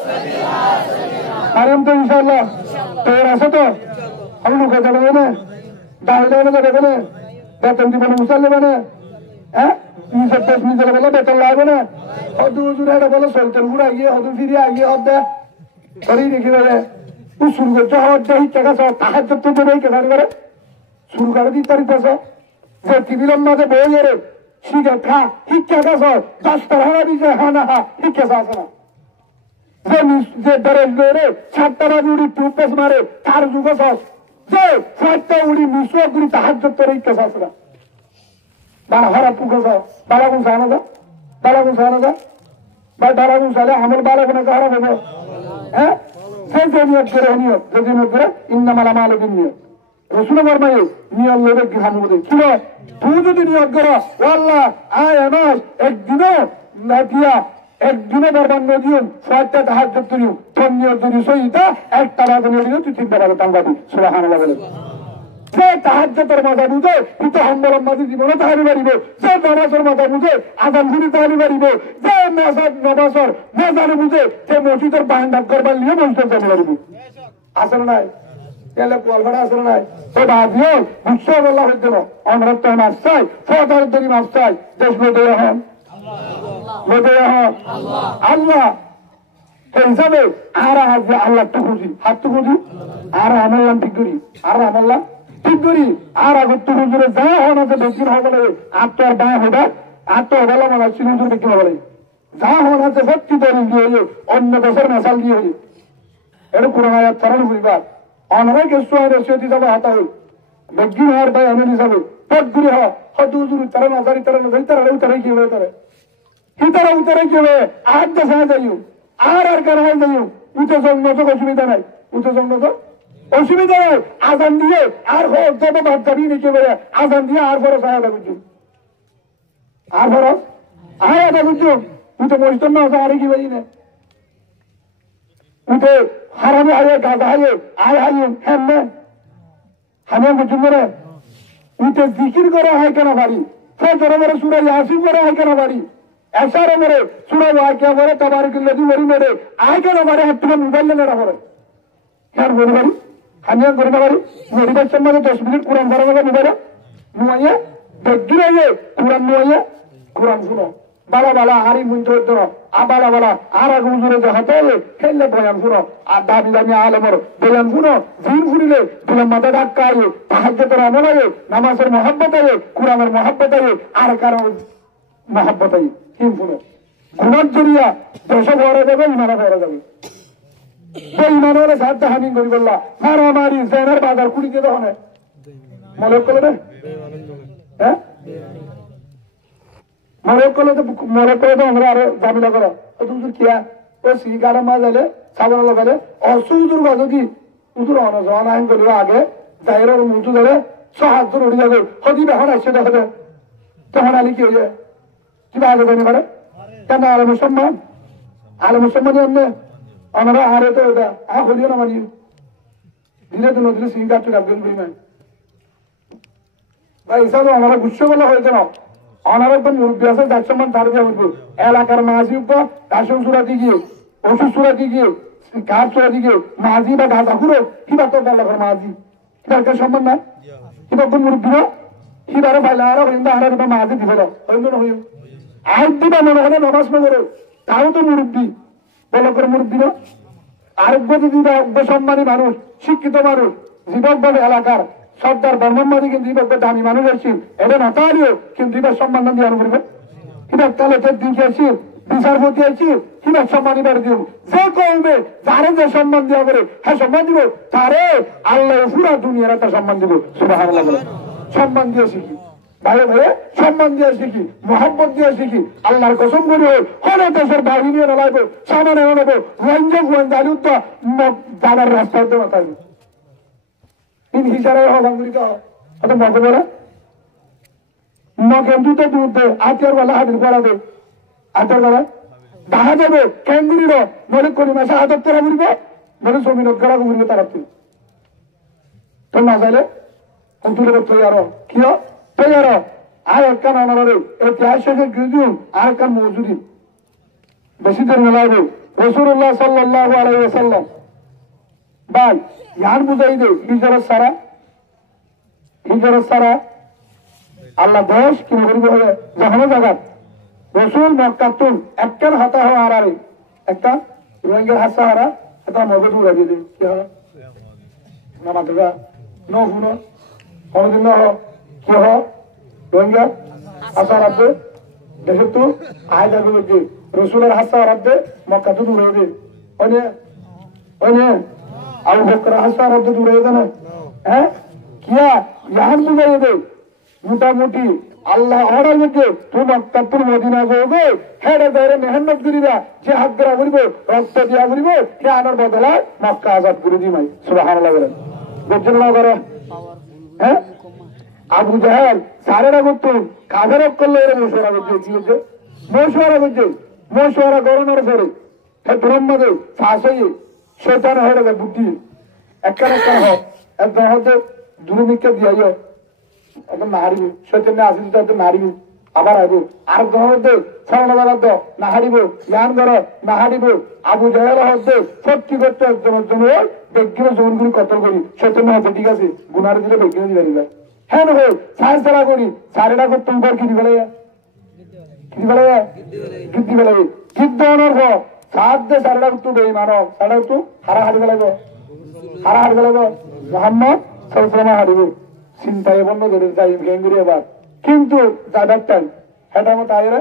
আরাম তো ইনশাআল্লাহ তোর আছে তো আমি লোকে যাবে না দাঁড়িয়ে যাবে না বেতন দিবেন উচাল নেবে না হ্যাঁ নিজের দেশ নিজের বলে বেতন লাগবে না হদু হুজুর এটা বলে সলতেন ঘুরা গিয়ে হদু ফিরিয়ে আগিয়ে হদ্দে করেই দেখি রে শুরু করছে হদ্দে হিচ্ছা সব তাহার তো দেবে কেনার করে শুরু করে দিতে পারিতেছ যে টিভির মাঝে বই এরে শিখে খা শিক্ষা গাছ 10 টাকা দিছে হা শিক্ষা আছে না যে বেরেজ বেড়ে 7টা বাজে উড়ি টুপেস মারে তার যুগ সস যে 7টা উড়ি মিশো গুড়ি তাহার তোর ইচ্ছা আছে না বাড়া হরা পুকুর বালাগুন সানা যা ভাই বালাগুন সালে আমার বালাগুনে হারা হবে হ্যাঁ সে যে নিয়োগ করে নিয়োগ যদি নিয়োগ করে ইন্নামাল আমালুবিন নিয়োগ রসুল বর্মায় নিয়োগ লোক খামুদে ছিল তুই যদি নিয়োগ করো আল্লাহ আয় আমার একদিনে বরবাদ নদীয় 6টা তাহাজ্জুদ করিও তোর নিয়োগ যদি সহিতা একটা বাজে নদীও তুই 3টা বাজে তাঙ্গাবি সুবহানাল্লাহ বলে যে তাহাজ্জুদের মজা বুঝে কিন্তু হম্বলম মাঝে জীবনে তাহারি পারিব যে নামাজের মজা বুঝে আজান ঘুরি তাহারি পারিব যে নামাজের মজারে বুঝে সে মসজিদের বাহান্ডাত করবার নিয়ে মসজিদ যাতে পারিব আসলে নাই তেলে পোয়ালভাড়া আসলে নাই তো ভাবিও উৎসব আল্লাহ হইতে না আমরা তো মাছ চাই ফটারের দেরি মাছ চাই দেশ লোদে হন আল্লাহ হিসাবে আর আল্লাহ তো খুঁজি হাত তো খুঁজি আর আমল্লাম ঠিক করি আর আগর তো হুজুরে যা হন আছে বেশি হবে আর তো আর বা হবে আর তো হবে না হুজুর দেখতে হবে যা হন আছে সত্যি তৈরি দিয়ে অন্য দেশের মেশাল দিয়ে হই এটা পুরোনো চালানো করিবার অনেক কিছু রসিয়তি যাবে হাতা হই বেগিন হওয়ার ভাই আনন্দ হিসাবে পদগুলি হুজুর তারা নজারি তারা উতারে কি হবে তারা হিতারা উতারে কি হবে আর দেশে যাইও আর কার হয় যাইও উঠে জন্ম তো অসুবিধা নাই উঠে জন্ম তো অসুবিধা নাই আজান দিয়ে আর হোক যত বাদ যাবি নিচে বেড়ে আজান দিয়ে আর বড় সহায়তা করছো আর বড় আয়াতা করছো উঠে মরিস্তন না আর কি বাজি না উঠে হারামে আয়ে গাঁদা হাইয়ে আয় হাইয়ে হ্যাঁ না হামে বুঝুন না উঠে জিকির করা হয় কেন বাড়ি ফজর মেরে সূরা ইয়াসিন করা হয় কেন বাড়ি এশারে মেরে সূরা ওয়াকিয়া মেরে তাবারাকাল্লাযী ওয়ারি মেরে আয় কেন বাড়ি হাত থেকে মোবাইল নেড়া করে কার বড় বাড়ি হামিয়া করে না বাড়ি মরিবার সম্মানে 10 মিনিট কোরআন পড়া হবে মোবাইলে নুয়াইয়া দেখগিরাইয়ে কোরআন নুয়াইয়া কোরআন শুনো বালা বালা হারি মুনতো তো আবালা বালা আর আগ হুজুরে যে হাতে খেললে বয়ান শুনো আর দাবি দামি আলেমর বয়ান শুনো জিন ফুরিলে দিলাম মাথা ডাক্কায়ে তাহাজ্জুদের আমল আয়ে নামাজের মহব্বত আয়ে কোরআনের মহব্বত আয়ে আর কারো মহব্বত আয়ে হিম শুনো গুনার জরিয়া দেশ ভরে যাবে ইমানে ভরে যাবে সেই ইমানের সাথে হামিং করি বললা মারামারি জেনার বাজার কুড়িতে তো হয় মনে করলে না হ্যাঁ মনে করে তো আমরা আরো জামিলা করো হুজুর কিয়া ও সি গাড়া মা যাইলে সাবান লাগালে অসুদুর বাজু কি উদুর অনজন আইন করিব আগে যাইর মুটু ধরে সাহায্য উড়ি যাবে হদি এখন আসছে দেখো তখন আলি কি হয়ে কিবা আগে জানি পারে কেন আলম সম্মান এমনি আমরা আরে তো ওটা হলিও না মানি দিনে তো নদীলে সিং কাটতে রাখবেন বিমান ভাই হিসাবে আমরা গুচ্ছ বলা হয়েছে না অনার একদম মুরব্বী আছে যার সম্মান তার উঠবো এলাকার মাঝি উপর কাশম সুরাতি গিয়ে ওষুধ সুরাতি গিয়ে গাছ সুরাতি গিয়ে মাঝি বা গাছ আকুরো কিবা তো এলাকার মাঝি কিবার সম্মান না কিবা কোন মুরব্বী না কিবারও পাইলে আরো হইন্দা আরো মাঝি দিব না হইল না হইল আর দিবা মনে হলে নমাজ নগরে তাও তো মুরব্বী বলো করে মুরব্বী না আরোগ্য যদি সম্মানী মানুষ শিক্ষিত মানুষ জীবক এলাকার সর্দার বর্মনবাদী কিন্তু দিবে দামি মানুষ আসছি এটা নতারিও কিন্তু দিবার সম্মান না দিয়ে করবে কিনা তাহলে দিকে আসি বিচারপতি আসছি কিনা সম্মানী বাড়ি দিব যে কমবে যারে যে সম্মান দেওয়া করে হ্যাঁ সম্মান দিব তারে আল্লাহ পুরা দুনিয়ার একটা সম্মান দিব সুবহানাল্লাহ বলে সম্মান দিয়ে শিখি ভাই ভাই সম্মান দিয়ে শিখি মহব্বত দিয়ে শিখি আল্লাহর কসম করে হলে দেশের বাহিনী নিয়ে লাগবে সামানে নেবো রঞ্জক জানি তো জানার রাস্তায় দেওয়া থাকবে হিসাবে হলাঙ্গুলিত অত মকে বলে মকেন্দু তো দুধ দে আতিয়ার বেলা হাতির করা দে আতিয়ার বেলা দেখা যাবে ক্যাঙ্গুরির মনে করি মাসে হাতত করা ঘুরব মনে জমিনত করা ঘুরবে তারা তুই তো না চাইলে তুলে তৈয়ার কি তৈয়ার আর একখান অনারে ঐতিহাসিক গৃহীন আর একখান মজুরি বেশি দিন লাগবে রাসূলুল্লাহ সাল্লাল্লাহু আলাইহি ওয়াসাল্লাম ভাই ইয়ার বুঝাই দে হিজরত সারা আল্লাহ দেশ কিনে করিব হবে যখন জায়গা রসুল মক্কাতুন একখান হাতা হওয়া আর আরে একটা রোহিঙ্গার হাসা হারা এটা মগজ উড়া দিয়ে দেয় কি হয় না মাত্রা নুনো কোনদিন কি হয় রোহিঙ্গা হাসা রাখবে দেশে তো আয় যাবে যে রসুলের হাসা রাখবে মক্কাতুন উড়ে দেবে আবু বকর হাসা রাখবে দূরে না হ্যাঁ কিয়া ইয়ান বুঝাই দে মোটামুটি আল্লাহ অর্ডার মধ্যে তোমার তারপর মদিনা যাবে হেডে ধরে মেহনত করিবা যে হাত করা করিব রক্ত দিয়া করিব সে আনার বদলায় মক্কা আজাদ করে দিমাই সুবহানাল্লাহ বলেন বুঝছেন না করে হ্যাঁ আবু জাহেল সারেরা করতো কাদের করলে এরা মশওয়ারা করছে কি হচ্ছে মশওয়ারা করানোর পরে হ্যাঁ ব্রহ্মদেব ফাঁসাই শয়তান হয়ে যাবে বুদ্ধি একটা হোক একদম হয়তো দুর্নীতিকে দিয়াইও একদম না হারিব শৈতান্য আসিস না হারিব আবার আইব আর হতে সামনে জায়গার তো না হারিব ইয়ান ঘর না হারিব আবু জাহেল হতে সত্যি করতে একজনের জন্য বেগিনে জমিনগুলি কতল করি শৈতান্য হতে ঠিক আছে গুনারে দিলে বেগিনে দিবে দিবে হ্যাঁ নয় সাইন্স ছাড়া করি সারেটা করতাম পর কি দিবে গিদ্দি বেলায় গিদ্দ আনার পর সাত দে সারেটা করতো বেই মানব সারেটা করতো হারাহারি বেলাইব মোহাম্মদ সাল্লাল্লাহু হারিব চিন্তায় বন্ধ করে যাই গেঙ্গুরি এবার কিন্তু যাবার টাইম হেটা মতো আয়রা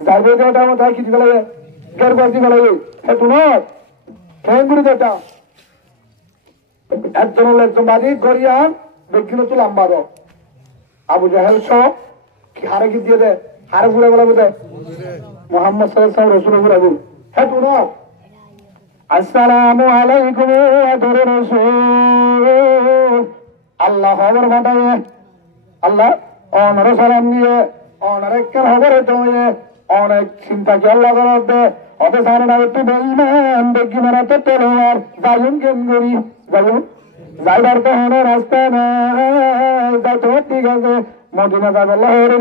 যাইবে যেটা মতো কি দিবে লাগে গেরবার দিবে লাগে হেতু নয় গেঙ্গুরি যেটা একজন বাড়ি গড়িয়ান বেগিনো তো লম্বা দো আবু জাহেল সব কি হারে কি দিয়ে দেয় হারে ঘুরে বলা বোধ মোহাম্মদ সাল্লাল্লাহু আলাইহি রাসূল ঘুরে বল হ্যাঁ তো না আসসালামু আলাইকুম আদর রাসূল আল্লাহ খবর পাঠায় আল্লাহ অনর সালাম দিয়ে অনেক খবর তো অনেক চিন্তা কি আল্লাহ করতে অত সারে না একটু বেইমান বেগি মারা তো তলোয়ার যাইন কেন করি যাইন যাইবার তো হলো রাস্তা নাই যাই তো ঠিক আছে মদিনা যাবে লহরি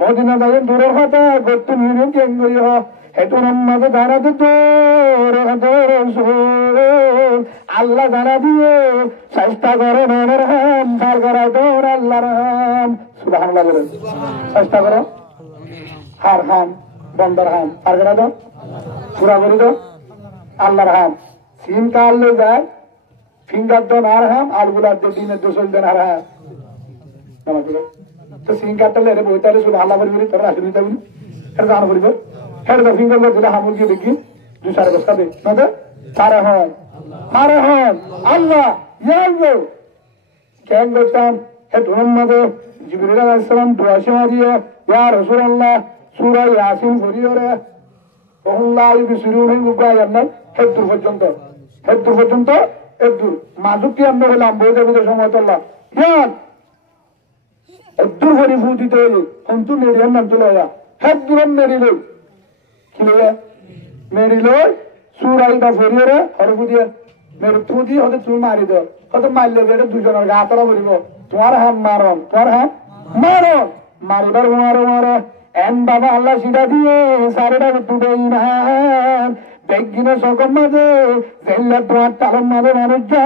মদিনা যাই দূরের কথা গত্তু নিয়ে কেন করি হেতু নম্মাদে দাঁড়াতে তোর আল্লাহ দাঁড়া দিয়ে চেষ্টা করো নর হাম সার করা তোর আল্লাহর হাম সুবহানাল্লাহ বলেন চেষ্টা করো হার হাম বন্দর হাম আর করা দাও পুরা করে দাও আল্লাহর হাম সিম কাটলে যায় ফিঙ্গার দেন আর হাম আলগুলার দিয়ে দিনের দোষল দেন আর হাম তো সিম কাটলে রে বইতারে শুধু আল্লাহ বলি তোরা আসলে যাবি এটা জানো বলিব হেড দা ফিঙ্গার করে দিলে হামুল গিয়ে দেখি দুই সাড়ে বস্তা দে না দে সারে হন আল্লাহ ইয়াল্লো কেন করতাম হে মোহাম্মদ জিবরিল আলাইহিস সালাম দোয়া দিয়ে ইয়া রাসূলুল্লাহ সূরা ইয়াসিন পড়িও রে ওহুল্লাহি বিসুরুহি মুগায়ান্না হেদুর পর্যন্ত হেদুর মাজুকি আমরা হলাম বইতে বইতে সময় তোল্লা ইয়ান হেদুর ভরি ফুটিতে হইল অন্তু মেরিয়ান নাম চলে যা হেদুর মেরিল কি লইয়া মেরিল সুরাইটা ফেরিয়ে রে হরবু দিয়ে মেরে তু দিয়ে হতে তুমি মারি দাও হয়তো মারলে বেড়ে দুজনের গা তলা বলিব তোমার হাম মারন মারিবার মারো এন বাবা আল্লাহ সিধা দিয়ে সারেটা টুটে ইমান বেগিনে সকম মাঝে জেল্লা তোমার তালম মাঝে মানুষ যা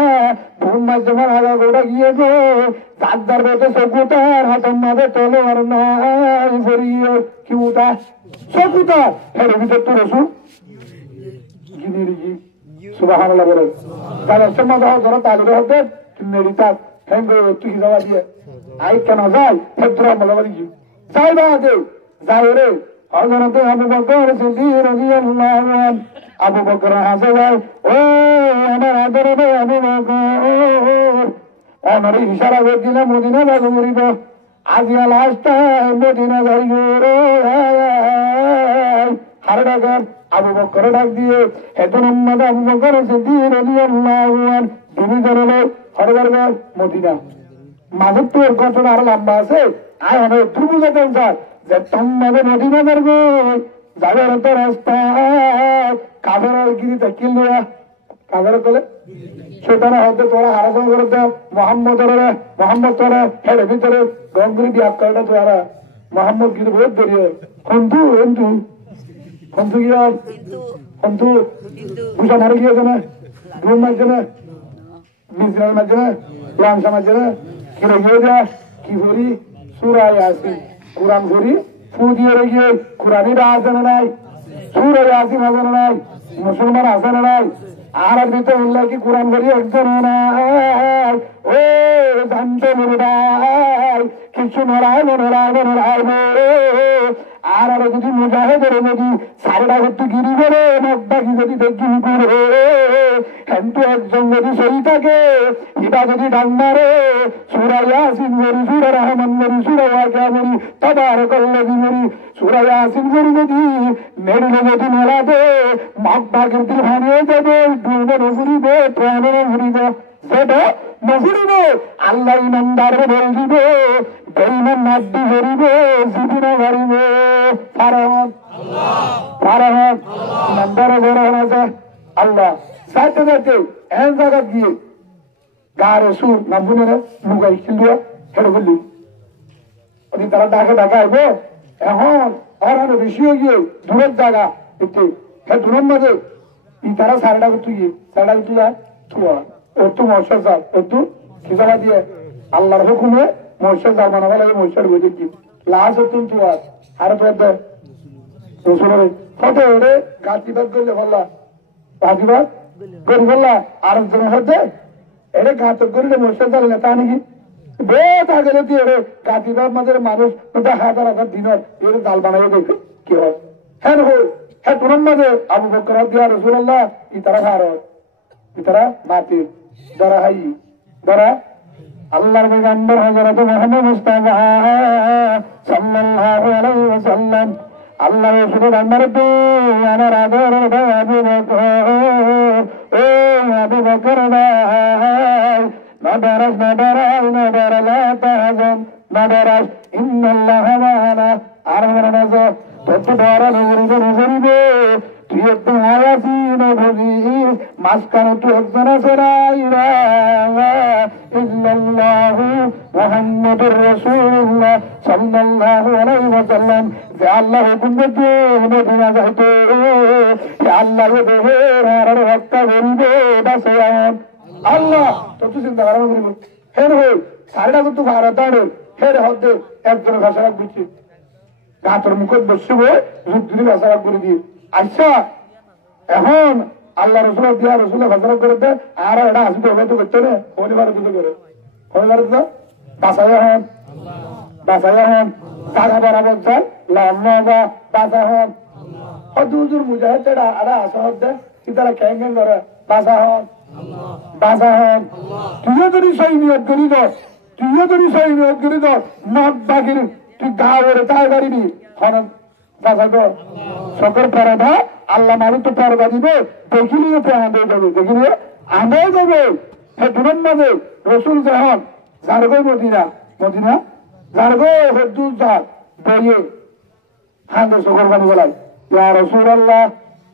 ভুম মাঝে আগা গোটা গিয়ে গো দাদার বেতে চকুতার হাতম মাঝে তলে আর নাই ফরিয়ে কি উঠা চকুতার হেরে ভিতর তো রসুন সুবহানাল্লাহ বলে তার সম্মান ধরো তাহলে হবে মেরি তার হ্যাঙ্গ তুই যাওয়া দিয়ে আই কেন যাই হেদ্রা মলাবাড়ি যাই বা দে যাই রে হযরত আবু বকর সিদ্দিক রাদিয়াল্লাহু আনহু আবু বকর হাসে ভাই ও আমার আদরে আবু বকর আমার ইশারা করে দিলে মদিনা যাব করিব আজিয়া লাস্ট মদিনা যাইব রে হারে ডাকার আবু বকর ডাক দিয়ে হেতু মোহাম্মদ আবু বকর সিদ্দিক রাদিয়াল্লাহু আনহু তুমি ধরলে হরবার মদিনা মাঝে তোর কথা আরো লম্বা আছে আয় অনেক দূর বুঝাতেন স্যার যে তোমাদের মদিনা করবো যাবে তো রাস্তা কাদের গিরি দেখিল কাদের বলে সেখানে হয়তো তোরা হারাসন করে দেয় মোহাম্মদ তোরা হেড়ে ভিতরে গঙ্গুরি বিয়াপ করে তোরা মোহাম্মদ গিরি বহুত দেরি কন্তু কি আর কন্তু ভূষা মারে গিয়েছে না ঘুম মারছে না মিসরাল মারছে না লাংসা মারছে না কিরে গিয়ে যা কি করি সুরাই আসি কোরআন করি ফু দিয়ে গিয়ে কোরআনই আছে না নাই সুরাই আসি আছে না নাই মুসলমান আছে না নাই আর ভিতরে উল্লাহ কি কোরআন করি একজন নাই ও জানতে মনে নাই কিছু নড়াই আর যদি মুজাহিদের যদি সারেটা করতে গিরি করে মকবাকি যদি দেখি করে কিন্তু একজন যদি সহি থাকে এটা যদি ডান্নারে সূরা ইয়াসিন করি সূরা রহমান করি সূরা ওয়াকিয়া করি তাবারাকাল্লাযী করি সূরা ইয়াসিন করি যদি মেরিলে যদি মেলাতে মকবাকির দিল ভাঙিয়ে যাবে ডুবে নফুরিবে প্রাণে নফুরিবে সেটা নফুরিবে আল্লাহ ইমানদারে বল দিবে বেঈমান নাদ্দি করিবে জীবনে হারিবে ফারাহন ইমানদারে বড় আছে আল্লাহ সাথে সাথে এন জায়গা গিয়ে গারে সুর নামবুনে মুগাই খিলুয়া হেড়ে বললি ওই তারা ডাকে আইব এখন আর বেশি হয়ে গিয়ে দূরের জায়গা একটু দূরের মাঝে ই তারা সারেটা তুই যায় থুয়া ওটু মশার জাল ওটু কি জায়গা দিয়ে আল্লাহর হুকুমে মশার জাল বানাবা লাগে মশার বই দেখি লাশ তুই থুয়া আর তো রসুলের কত ওরে গাছিবাদ করলে বললা গাছিবাদ করে বললা আরেকজনের সাথে এটা ঘাতক করলে মশার জাল নেতা নাকি বহুত আগে যদি এর গাছিবাদ মাঝে মানুষ হাজার হাজার দিনের এর জাল বানাই দেখে কি হয় হ্যাঁ হ্যাঁ তোমার মাঝে আবু বকর দিয়া রসুল্লাহ ই তারা ভারত ই তারা মাটির ধরা হাই ধরা আল্লাহর পয়গম্বর হযরত মুহাম্মদ মুস্তাফা সাল্লাল্লাহু আলাইহি ওয়াসাল্লাম আল্লাহ রাসূলের আমার তো আমার আদরের ভাই আবু বকর ও আবু বকর ভাই নাদারাস লা তাহজান নাদারাস ইন্নাল্লাহা মা'ানা আর নাজা তত বড় নজরিবে তুই একটু আয়াসিন বুঝিস মাঝখানে তুই একজন আছে ইল্লাল্লাহু মুহাম্মাদুর রাসূলুল্লাহ সাল্লাল্লাহু আলাইহি ওয়াসাল্লাম যে আল্লাহ হুকুম দিয়ে মদিনা যাইতো আল্লাহর দেহের আর রক্ত বলবে বাসে আল্লাহ তত চিন্তা করা করিব হের হই সাড়ে কিন্তু ভারতাড়ে হের হতে একজন ভাষা বুঝছি গাতর মুখত বসব যুদ্ধ ভাষা করে দিয়ে আচ্ছা এখন আল্লাহ রসুল দিয়া রসুল ভাষা করে দেয় আর এটা আসবে তো করছে না শনিবার দুটো করে শনিবার তো বাসায় হন তারা বরাবর চাই লম্বা বাসা হন হদুর মুজাহিদ আরা আসা হচ্ছে তারা ক্যাং করে বাসা হন তুইও যদি সেই নিয়োগ করি মদ বাকির তুই গা ওরে তাই পারিবি হন বাসা তো সকল পরদা আল্লাহ মারি তো পরদা দিবে দেখিলিও তো আমাদের যাবে দেখিলিও আমরাও যাবে দুজন মাঝে রসুল যখন যারগো মদিনা যারগো হদ্দুল যার বইয়ে হাঁদে সকল বাড়ি বলাই ইয়া রসুল আল্লাহ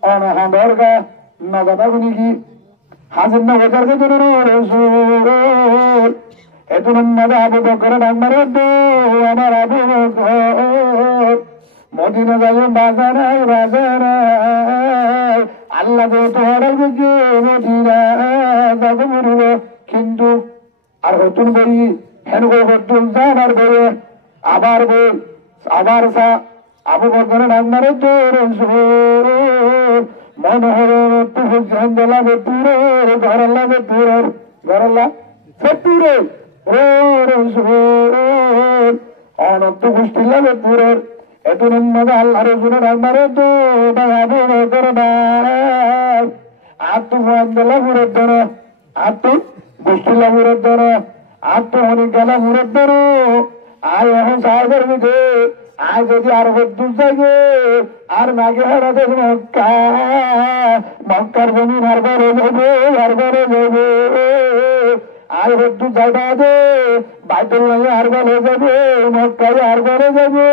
অনহাঁদর গা নগদা গুনি কি হাজির নগদার জন্য রসুল এত নম্বরে আবু বকর আমার আবু বকর মদিনা যাই বাজারায় আল্লাহ মদিনা যাব মরিল কিন্তু আর হতুন বই হেন হতুন যাবার বই আবার আবু বকর নাম্বারে মনে হবে ঘরল্লা ফেটুরে অনন্ত গোষ্ঠী লাগে পুরের এত নম্বরে আল্লাহ রসুলের একবারে তো আত্মুরের ধরো গোষ্ঠীলাভুরের ধরো আত্মহনিকালাভুরের ধরো আয় এখন সাহায্যের মধ্যে আয় যদি আর দূর যাবে আর নাগে হারাতে মক্কার জমি হারবারে যাবে আর হদ্দু যাইবা দে বাইতুল্লাহে আরবার হয়ে যাবে মক্কায় আরবার হয়ে যাবে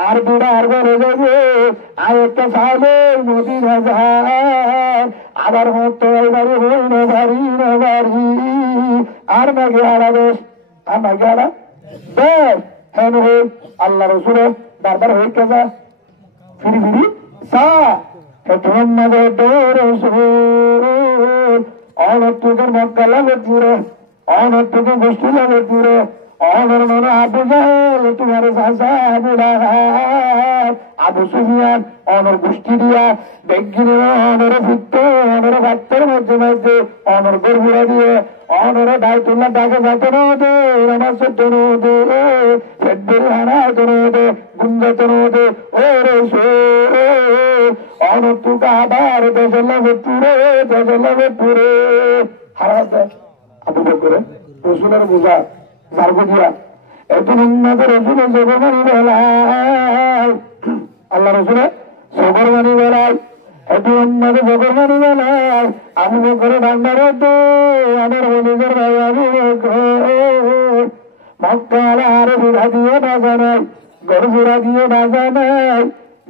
আর দুটা আরবার হয়ে যাবে আর একটা সালে মদিনা যায় আবার মত বাড়ি হই না বাড়ি আর নাকি হারাবে আর নাকি হারা বেশ হ্যাঁ হই আল্লাহ রসুল বারবার হয়ে কেজা ফিরি সা রসুল অনত্তুকের মক্কা লাগে পুরে অনত্তুকে গোষ্ঠী লাগে পুরে অনর মনে আবু জাহেল তোমার ভাষা আবু সুফিয়ান অনর গোষ্ঠী দিয়া বেগিনে অনর ভুক্ত অনর বাচ্চার মধ্যে অনর গর্ভুরা দিয়ে অনরে বাইতুল্লাহ ডাকে যাতে নদে আমার সত্য নদে ফেব্রুয়ারি হানা নদে গুঞ্জাত নদে ও রে অনত্তুকে আবার দেশে পুরে হারাতে আবু বকর রসুলের বোঝা জারগো দিয়া এত নিম্নকে রসুলের জগমানি বেলায় আল্লাহ রসুলের জগরমানি বেলায় এত নিম্নকে জগরমানি বেলায় আবু বকর ভান্ডার তো আমার নিজের ভাই আবু বকর মক্কালা আর বুড়া দিয়ে বাজা নাই গরুরা দিয়ে বাজা নাই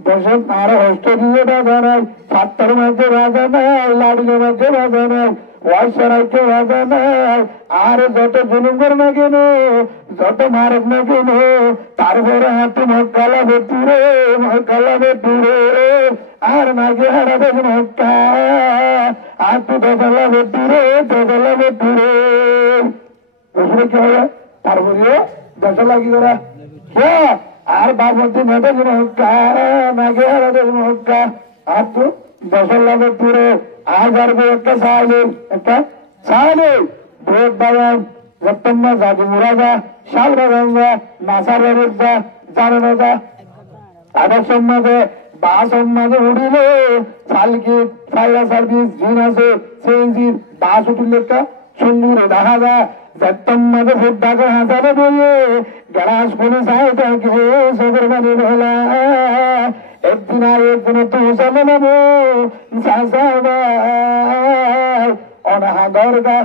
দেশের আর হস্ত দিয়ে বাজা নাই সাতটার মধ্যে বাজা নাই লাড়ির মধ্যে বাজা নাই ওয়াইসারাইতে বাজা নাই আর যত জুলুম করে না কেন যত মারক না কেন তারপরে হাতে মক্কালা বেতুরে আর নাকি হারাবে মক্কা আর তো দোতলা বেতুরে রসুলের কি হবে তারপরেও দশা লাগি করা আর বাবতী মেটে মক্কা নাকি হারাবে মক্কা আর তো দশলা বেতুরে আজ আসবে একটা সালে ভোট বাগান রত্তম্মা জাতি মুরাজা শালবাগাঙ্গা নাসার বেরোজা জানানোজা তাদের সম্মাদে বা সম্মাদে উঠিলে সালকি ফাইরা সার্ভিস জিন আছে সিএনজির বাস উঠিলে একটা সুন্দরে দেখা যায় যেতম মাঝে ফুটটাকে হাজারে বইয়ে গ্যাস করে যায় তাকে সদর বাড়ি বেলা একদিন আর একদিন তো চলে নেবো অনাহা দরগা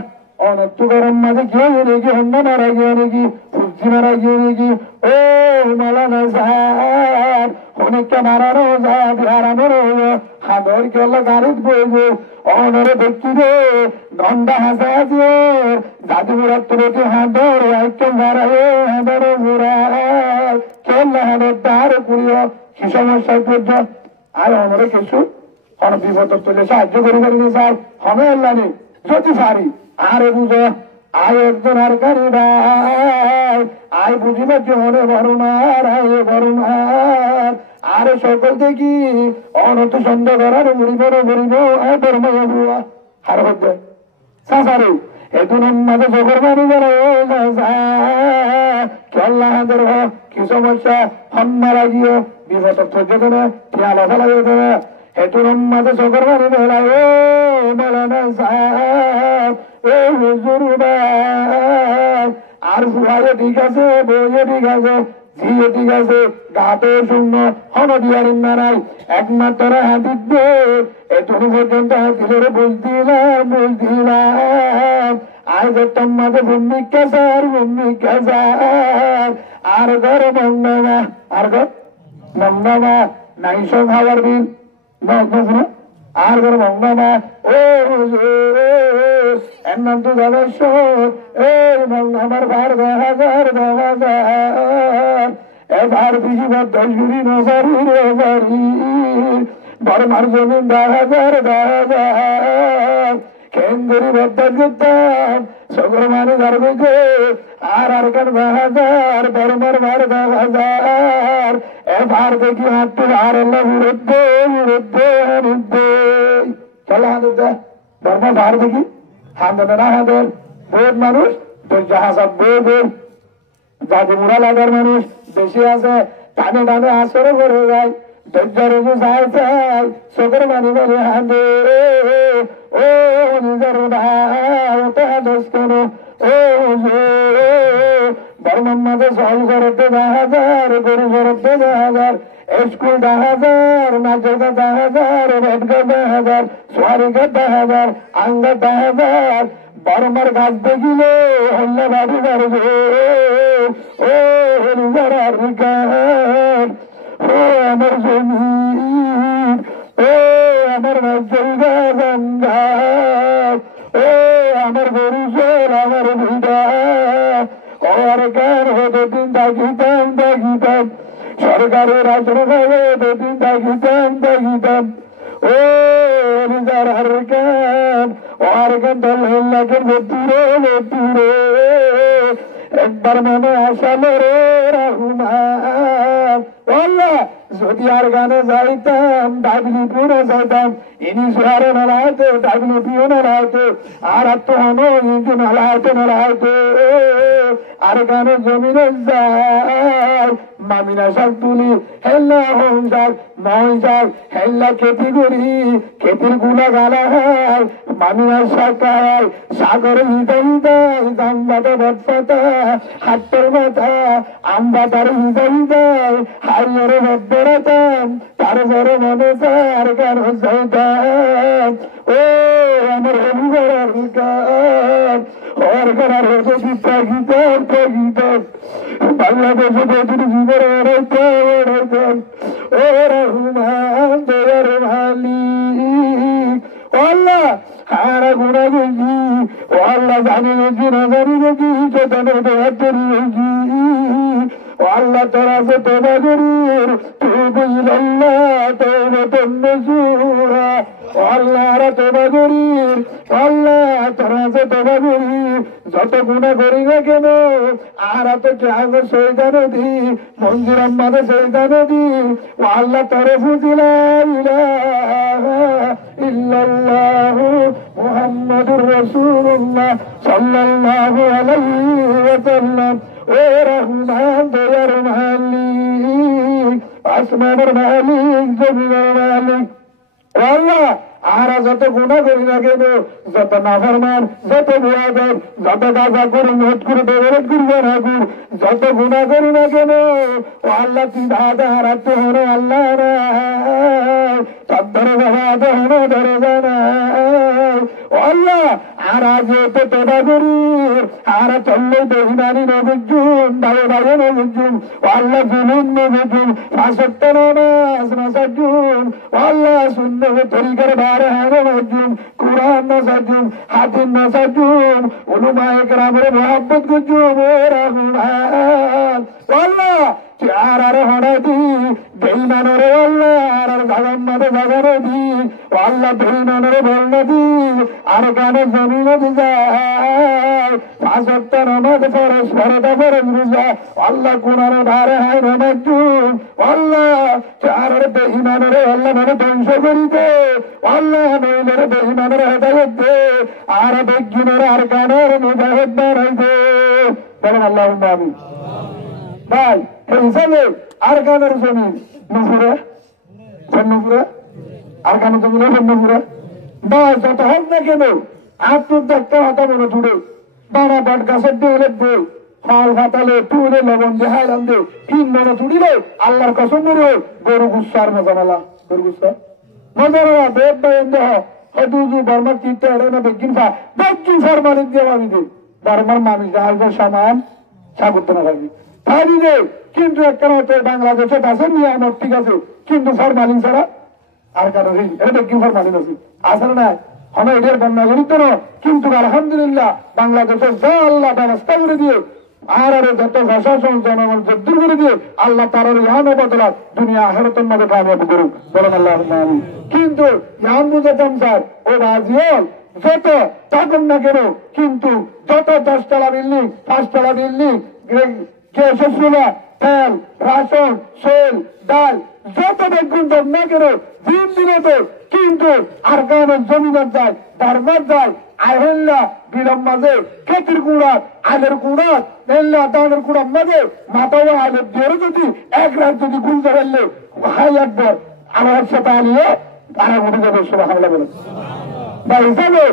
অনত্য গরম মাঝে গিয়ে নাকি অন্য মারা গিয়ে নাকি সূর্যি মারা গিয়ে নাকি ও মালানা সার অনেকটা মারানো যায় হারানোর হাদর কেলা গাড়িত বইবে অনরে ব্যক্তি রে গন্ডা হাসা আছে জাদুপুরার তুলতে হাদর একটা মারাবে হাদর ঘুরা কেলা হাদর তার পুরিয় কি সমস্যায় পড়ছ আর অনরে কিছু অন বিপদ তুলে সাহায্য করে পারিনি স্যার হবে আল্লাহ নেই যদি পারি আরে বুঝো আয় একজন আর কারি ভাই আয় বুঝিবার জনে বরুণার আয় বরুণার আরে সকল দেখি অনত সন্দেহ করার মরিব আয় বর্ময় বুয়া আর হচ্ছে সাসারে এতু মাঝে সকল মানি করে খেলা হাজার কি সমস্যা হন মারা গিয়ে বিপদ সহ্য করে খেয়াল ফেলা যেত না এতু মাঝে সকল মানি বেলা ও মেলানা সাহেব ও হুজুর আর ফুয়ারে ঠিক আছে বইয়ে ঠিক আছে ঝিয়ে ঠিক আছে গাতে শূন্য হন দিয়ারিন নারাই একমাত্র হাতিত এতটুকু পর্যন্ত হাতিলের বুঝদিলাম আজ তোমাদের ভূমিকা স্যার আর ঘর মঙ্গমা আর ঘর মঙ্গমা নাই সব খাবার বিল আর ঘর মঙ্গমা ও এর নাম তো যাদস্য এই মঙ্গমার ভার 10,000 এবার বেশি বার 10 গুড়ি নজারি বর্মার জমিন 10,000 কেন্দ্রী বদ্দার করতাম সকল মানে ধরবে আর কার 10,000 বর্মার ভার 10,000 এবার দেখি হাঁটতে আর বিরুদ্ধে চলে হাঁটতে বর্মা ভার দেখি হাঁটবে না হাঁটেন বহুত মানুষ তো জাহাজ বই যাকে মুড়া লাগার মানুষ বেশি আছে টানে আসরে করে যায় ধৈর্য চাই চোখের মানি বলে হাঁটে ও নিজের ভাই কেন ও বর্মান মাঝে সল করতে 10,000 গরু করতে 10,000 স্কুল 10,000 নাচকা 10,000 রেডকা 10,000 সোয়ারিকা 10,000 আঙ্গা 10,000 বর্মার গাছ দেখিলে হল্লা বাড়ি বাড়বে ও নিজের ও আমার জমিন ও আমার গঙ্গা ও আমার গরু চোর আমার ভিড়া ওর গান হতো দিন দেখিতাম সরকারের রাষ্ট্র দিন দেখিতাম ও নিজের আর গান দল লাগে দূরে একবার মনে আসালো রে রহমান যদি আর গানে যাইতাম ডাব্লিউপিও না যাইতাম ইনি সোয়ারে নালাইতো ডাব্লিউপিও নালাইতো আর তো হনো ইঞ্জু নালাইতো আর গানে জমিনে যায় মামিনা শাক তুলি হেল্লা হং শাক নয় শাক হেল্লা খেতি করি খেতির গুলা গালা হয় মামিনা শাক খায় সাগর হিদাই জাম্বাটা বটপাতা হাট্টর মাথা আমবাটার হিদাই হারিয়ারে বড়তাম তারপরে মনে চার গান যাইতাম ও আমার অভিভার গান ওর গানার যদি থাকিতাম বাংলাদেশে প্রচুর জীবন ওড়াইতাম ও রহমান দয়ার মালিক আল্লাহ হারা গুণা গেছি ও আল্লাহ জানি গেছি না জানি গেছি চেতনের দেওয়ার তৈরি গেছি ও আল্লাহ তোরা যে তোবা করির তুই বুঝলাল্লাহ তোবা নসুরা ও আল্লাহ তোবা করির আল্লাহ তোরা যে তোবা করির যত গুণা করি না কেন আর তো কে সৈদা নদী মন্দির আম্মাদের সৈদা নদী ও আল্লাহ তোরে বুঝিলাম ইল্লাল্লাহ মুহাম্মাদুর রাসূলুল্লাহ সাল্লাল্লাহু আলাইহি ওয়া সাল্লাম ও রহমান দয়ার মালিক আসমানের মালিক জমিনের মালিক আল্লাহ আর যত গুণা করি না কেন, যত নাফরমান, যত বেয়াদব, যত গাঁজা করে নোট করে বেরোট করবে না গুণ, যত গুণা করি না কেন, ও আল্লাহ তুই ধাঁধা হারাতে হলো আল্লাহ তার ধরে হাতে হলো ধরে জানা ও আল্লাহ। আর আজ তো তোরা করি আর চললে বেহিনারি নবুজুম, ভাই ভাই নবুজুম, ও আল্লাহ জুলুম নবুজুম, ফাঁসত্ব নামাজ নাসাজুম, ও আল্লাহ সুন্নত তরিকার বারে হারে নজুম, কুরআন নাসাজুম, হাদিস নাসাজুম, উলামায়ে কেরামের মুহাব্বত গুজুম ও রহমান। ও আল্লাহ আর আর হড়া দি বেইমানের আল্লাহ আর জাগান মাঠে জাগানো দি, ও আল্লাহ বেইমানের বর্ণ দি আর গানে জমিন দি যায়, পাঁচত্ব নামাজ ফরজ ফরদা ফরজ রোজা, আল্লাহ কোরআনের ধারে হায় নামাজুম, আল্লাহ চারের বেইমানের আল্লাহ মানে ধ্বংস করিতে, আল্লাহ নইলের বেইমানের হেদায়েত দে, আর বেজ্ঞানের আর গানের মুজাহিদ বানাইতে বলেন আল্লাহুম্মা আমিন। ভাই এই হিসাবে আর গানের জমি নুপুরে নুপুরে আর গানের জমি নুপুরে বা যত হোক না কেন আত্মুর দেখতে হতা মনে ছুড়ে বানা বাট গাছের দিয়ে লেখবে ফল ফাতালে টুলে লবণ দিয়ে হাইলাম দে তিন মনে ছুড়িলে আল্লাহর কসম করে গরু গুসার মজা নালা গরু গুসা মজা নালা বেদ বায়ন দেহ হদুজু বর্মা চিত্তে এড়ে না বেগিন ফার মালিক দিয়ে ভাবি দে বর্মার মানুষ আসবে সামান সাগুত্ত না ভাবি ভাবি দে। কিন্তু একটা তোর বাংলাদেশে আছে নিয়ামত ঠিক আছে, কিন্তু ফরমালিন ছাড়া আর কারো এটা বেগিন ফরমালিন আছে আসলে না আমরা এটার বন্যা জড়িত না। কিন্তু আলহামদুলিল্লাহ বাংলাদেশের যা আল্লাহ ব্যবস্থা করে দিয়ে আর আরো যত প্রশাসন জনগণ দূর করে দিয়ে আল্লাহ তার ইহান বদলা দুনিয়া আখেরাতের মধ্যে কামিয়াব করুক বলেন আল্লাহ আমিন। কিন্তু ইহান বুঝাতাম স্যার ও রাজিয়াল যত থাকুন না কেন, কিন্তু যত 10 তলা বিল্ডিং 5 তলা বিল্ডিং গ্যাসের চুলা তেল রাশন সেল ডাল যত দেখুন না কেন দিন দিনে, কিন্তু আর গানের জমিনের যায় ধর্মের যায় আহেল্লা বিলম মাঝে খেতির গুঁড়া আলের গুঁড়া এল্লা দানের গুঁড়া মাঝে মাথাও আলের দিয়ে যদি এক রাত যদি গুঁজে ফেললে হাই একবার আমার সাথে আলিয়ে তারা উঠে যাবে সবাই হামলা বলে বা হিসাবে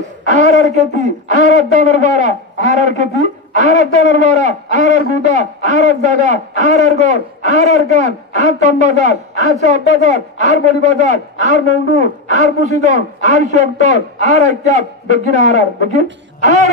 আর খেতি আর দানের বাড়া আর খেতি আর দানের বাড়া আর গুদা আর জায়গা আর ঘর আর গান আর তম্বাজার আর সব বাজার আর বড়ি বাজার আর মন্ডুর আর মুসিদন আর শক্তর আর একটা বেগিন আর বেগিন আর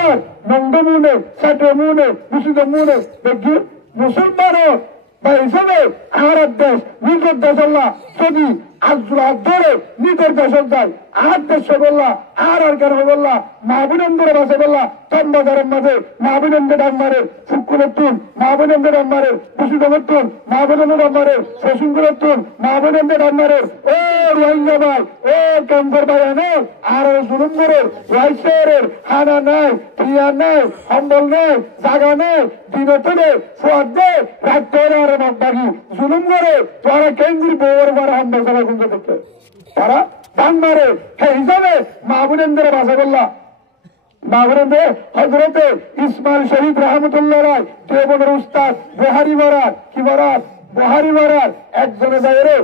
নন্দ মুনে সাটে মুনে মুসিদ মুনে বেগিন মুসলমানের বা হিসাবে আর দেশ নিজের দেশ আল্লাহ যদি আজ ধরে নিজের দেশের যায় আর দেশ বললা আর কেন বললা মাহবুবেন্দ্র বাসে বললা তম্বাজারের মাঝে মাহবুবেন্দ্র ডাম্বারের ফুকুলের তুন মাহবুবেন্দ্র ডাম্বারের মুসিদমের তুন মাহবুবেন্দ্র ডাম্বারের শশুঙ্গুলের তুন মাহবুবেন্দ্র ডাম্বারের ও রোহিঙ্গা ভাই ও ক্যাম্পার ভাই এনে আর জুলুমগরের রাইসের হানা নাই প্রিয়া নাই সম্বল নেই জাগা নেই দিনতনে ফুয়াদ দে রাত করে আর বাগি জুলুম করে তোরা কেন্দ্রী বউর বার হামলা করা গুঞ্জ করতে তারা দান মারে সেই হিসাবে মাহবুবেন্দ্র বাসা বললা মাহবুবেন্দ্র হজরতে ইসমাইল শহীদ রহমতুল্লাহ রায় দেবনের উস্তাদ বহারি মারার কি মারার বহারি মারার একজনে বাইরে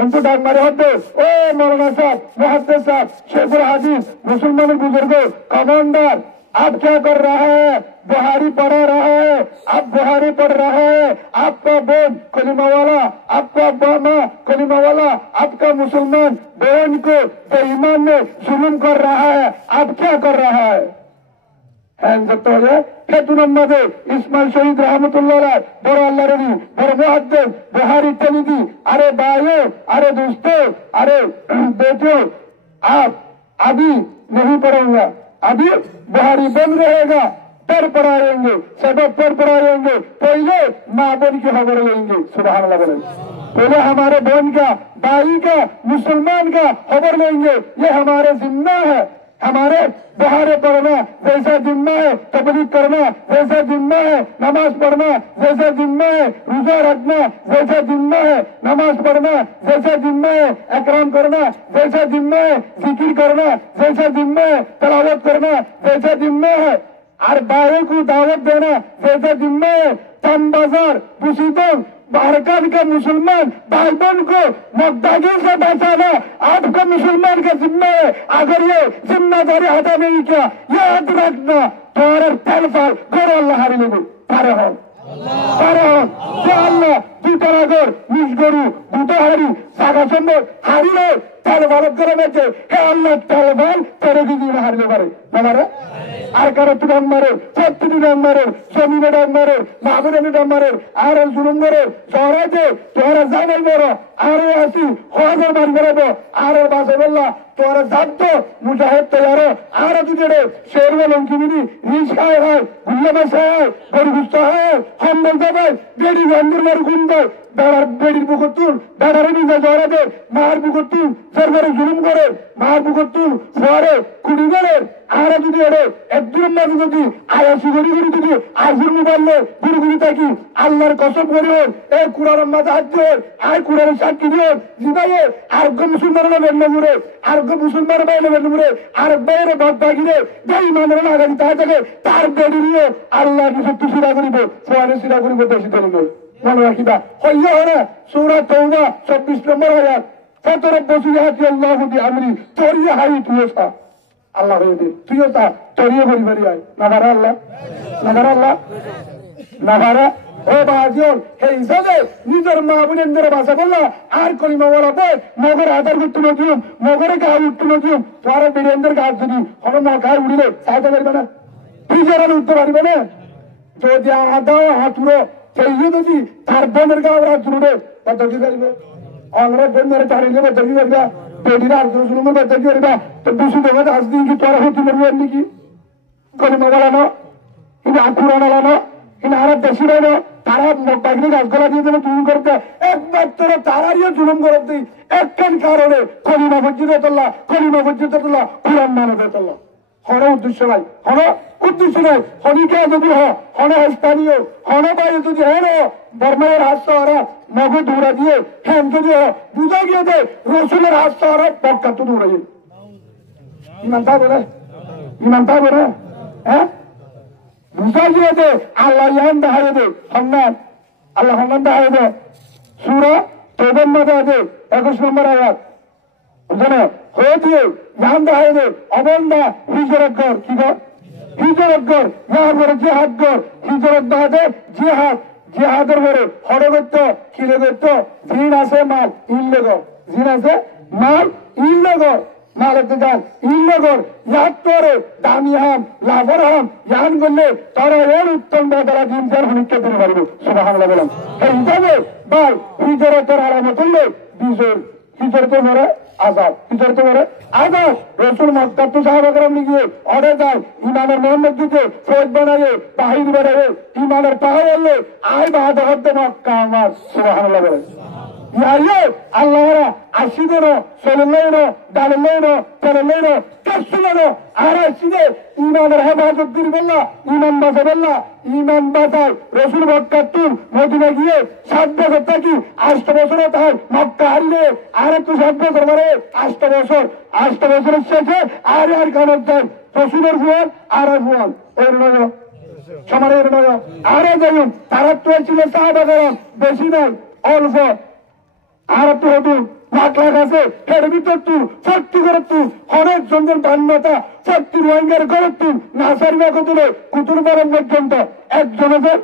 उनको डाक मारे होते ओ मौलाना साहब मुहद्दिस साहब शेखुल हदीस मुसलमान बुजुर्ग कमांडर आप क्या कर रहा है बुहारी पढ़ा रहा है आप बुहारी पढ़ रहा है आपका बहन कलीमा वाला आपका मामा कलीमा वाला आपका मुसलमान बहन को बेईमान में जुल्म कर रहा है आप क्या कर रहा है इस्माइल शहीद रहमतुल्लाह बड़ो अल्लाह रबी बड़ो मुहद्दिस बुहारी तलीदी अरे भाइयों अरे दोस्तों अरे बेटियों आप अभी नहीं पढ़ूंगा अभी बुहारी बंद रहेगा पर पढ़ाएंगे सबक पर पढ़ाएंगे पहले माँ बहन की खबर लेंगे सुभान अल्लाह बोले पहले हमारे बहन का भाई का मुसलमान का खबर लेंगे ये हमारे जिम्मा है हमारे बुहारे पढ़ना जैसा जिम्मा है तबलीग करना जैसा जिम्मा है नमाज पढ़ना जैसा जिम्मा है रोजा रखना जैसा जिम्मा है नमाज पढ़ना जैसा जिम्मा है इकराम करना जैसा जिम्मा है जिक्र करना जैसा जिम्मा है तिलावत करना जैसा जिम्मा है और भाइयों को दावत देना जैसा जिम्मा है तम बाजार बुसीदों भारत का मुसलमान भाई बहन को मुद्दागिर से बचाना आपका मुसलमान का जिम्मा है। अगर ये जिम्मेदारी अदा नहीं किया, याद रखना तुम्हारे फल फल घर अल्लाह हारी लेबे पारे हो যে আল্লাহ দুটার আগর নিজ গরু দুটো হারি জাগা সম্ভব হারিলে তেল ভারত করে বেঁচে হে আল্লাহ তেল ভাল তেরো কেজি হারলে পারে না পারে আর কারো তো ডাং মারে প্রত্যেকটি ডাং মারে জমিনে ডাং মারে মাহবুরানি ডাং মারে আর জুলুম করে জহরাতে তোরা জামাই বড় আরো আসি হজর মান বেরোবো আরো বাসে বললা তোরা জানতো মুজাহেদ তৈয়ারো আরো দুজনে শেরওয়া লঙ্কিমিনি রিক্সায় হয় গুল্লা বাসায় হয় গরু গুস্ত হয় হম বলতে পারে বেড়ি গন্ধুর মারু গুন্দ বেড়ার বেড়ির বুকুর তুল বেড়ারে নিজে জহরাতে মার বুকুর তুল সরকারে জুলুম করে মার বুকুর তুল পরে কুড়ি করে আরো যদি এড়ে একদিনের মাঝে যদি আয়াসি গড়ি গড়ি যদি আজুর মোবাইলে গুড়ি গুড়ি থাকি আল্লাহর কসম করে এই কুড়ার মাঝে হাত দিয়ে আর কুড়ার সাক্ষী দিয়ে জিবাইয়ে আরোগ্য মুসলমানের বেড়লে ঘুরে আরোগ্য মুসলমানের বাইরে বেড়লে ঘুরে আর বাইরে বাদ বাগিরে বেই মানের আগামী তাই থাকে তার বেড়ি নিয়ে আল্লাহ সত্যি সিরা করিব সোয়ারে সিরা করিব বেশি দেরি নয় মনে রাখিবা হইয়া হরে সূরা তাওবা 24 নম্বর আয়াত 17 বছর হাতি আল্লাহ আমরি তোরিয়া হাই তুইসা আল্লাহ হইবে তুইও তা তোরিয়া করি বাড়ি আয় নাগারা আল্লাহ নাগারা ও বাজিও হে ইসাদে নিজের মা বোনের ভাষা বললা আর কলিমা বলা বই মগর আধার করতে নতুন মগরে গায়ে উঠতে নতুন তোর বীরেন্দ্রের গাছ যদি হলো মা গায়ে উড়িলে সাহায্য পারবে না নিজের উঠতে পারবে না যদি আদাও হাতুরো সেই যদি তার বোনের গায়ে ওরা জুড়ে তা কি করবে আমরা বোনের চারিলে বেতন কি করবে বেডিরা আর জুলুমের বেতন কি করবে তো দুশো টাকা আজ দিন কি তোরা হতে পারবে নাকি কলিমা বলানো কিন্তু আকুরা নালানো কিন্তু আর দেশি রইলো তারা বাগনি গাছগুলা দিয়ে দেবে জুলুম করতে একমাত্র তারারিও জুলুম করতে একখান কারণে কলিমা পর্যন্ত তোলা কোরআন মানবে তোলা হন উদ্দেশ্য নাই হনিকে যদি হন স্থানীয় হন বাইরে যদি হেন বর্মায়ের হাত সহারা মগু দৌড়া দিয়ে হ্যান যদি বুঝা গিয়ে দে রসুলের হাত সহারা পক্কা তো দৌড়াই ইমানটা বলে হ্যাঁ বুঝা গিয়ে দে আল্লাহ ইয়ান দেখাই দে সন্ন্যান আল্লাহ সন্ন্যান দেখাই দে সূরা তাওবার মধ্যে আছে 21 নম্বর আয়াত বুঝলে হয়ে দিয়ে জান দেখাই দে অবন্দা হিজরত কর কি কর হিজরত কর ইয়া করে জিহাদ কর হিজরত দেখাতে জিহাদের করে হড়ে করত কিলে করত জিন আছে মাল ইল্লে কর জিন আছে মাল ইল্লে কর মালতে যান ইল্লে কর ইয়াদ করে দামি হাম লাভর হাম ইয়ান করলে তারা এর উত্তম বেদারা জিনসার হনিকে করে পারবে সুবহানাল্লাহ বলেন এই হিসাবে ভাই হিজরতের আলামত করলে বিজয় হিজরতে মরে আজাদ হিজরতে মরে আজাদ রসুল মক্কা তো সাহাবা کرام লিখে অর্ডার দেয় ইমানের মোহাম্মদ দিতে ফৌজ বানায়ে বাহির বেড়ে ইমানের পাহাড় হলে আয় বাহাদুর হতে মক্কা আমার সুবহানাল্লাহ বলেন ইয়াইয়ে আল্লাহরা আশিদেরও সলেলেরও ডালেলেরও তেলেলেরও কাসুলেরও আর আশিদে ইমানের হেফাজত করি বললা ইমান বাঁচায় রসুল মক্কাতুল মদিনা গিয়ে 7 বছর থাকি 8 বছরে তাই মক্কা হারিয়ে আর একটু 7 বছর মানে 8 বছরের শেষে আর কানত যায় রসুলের ভুয়ান আর ভুয়ান ওর নয় সমানের নয় আরো যাই তারা তো ছিল সাহাবা کرام বেশি নাই অল্প আর তো হতো লাখ আছে এর ভিতর তুই 40 করে তুই অনেক জনদের বান্যতা 40 রোহিঙ্গার করে তুই নাসারিবা কতুলে কুতুরবারের পর্যন্ত একজনের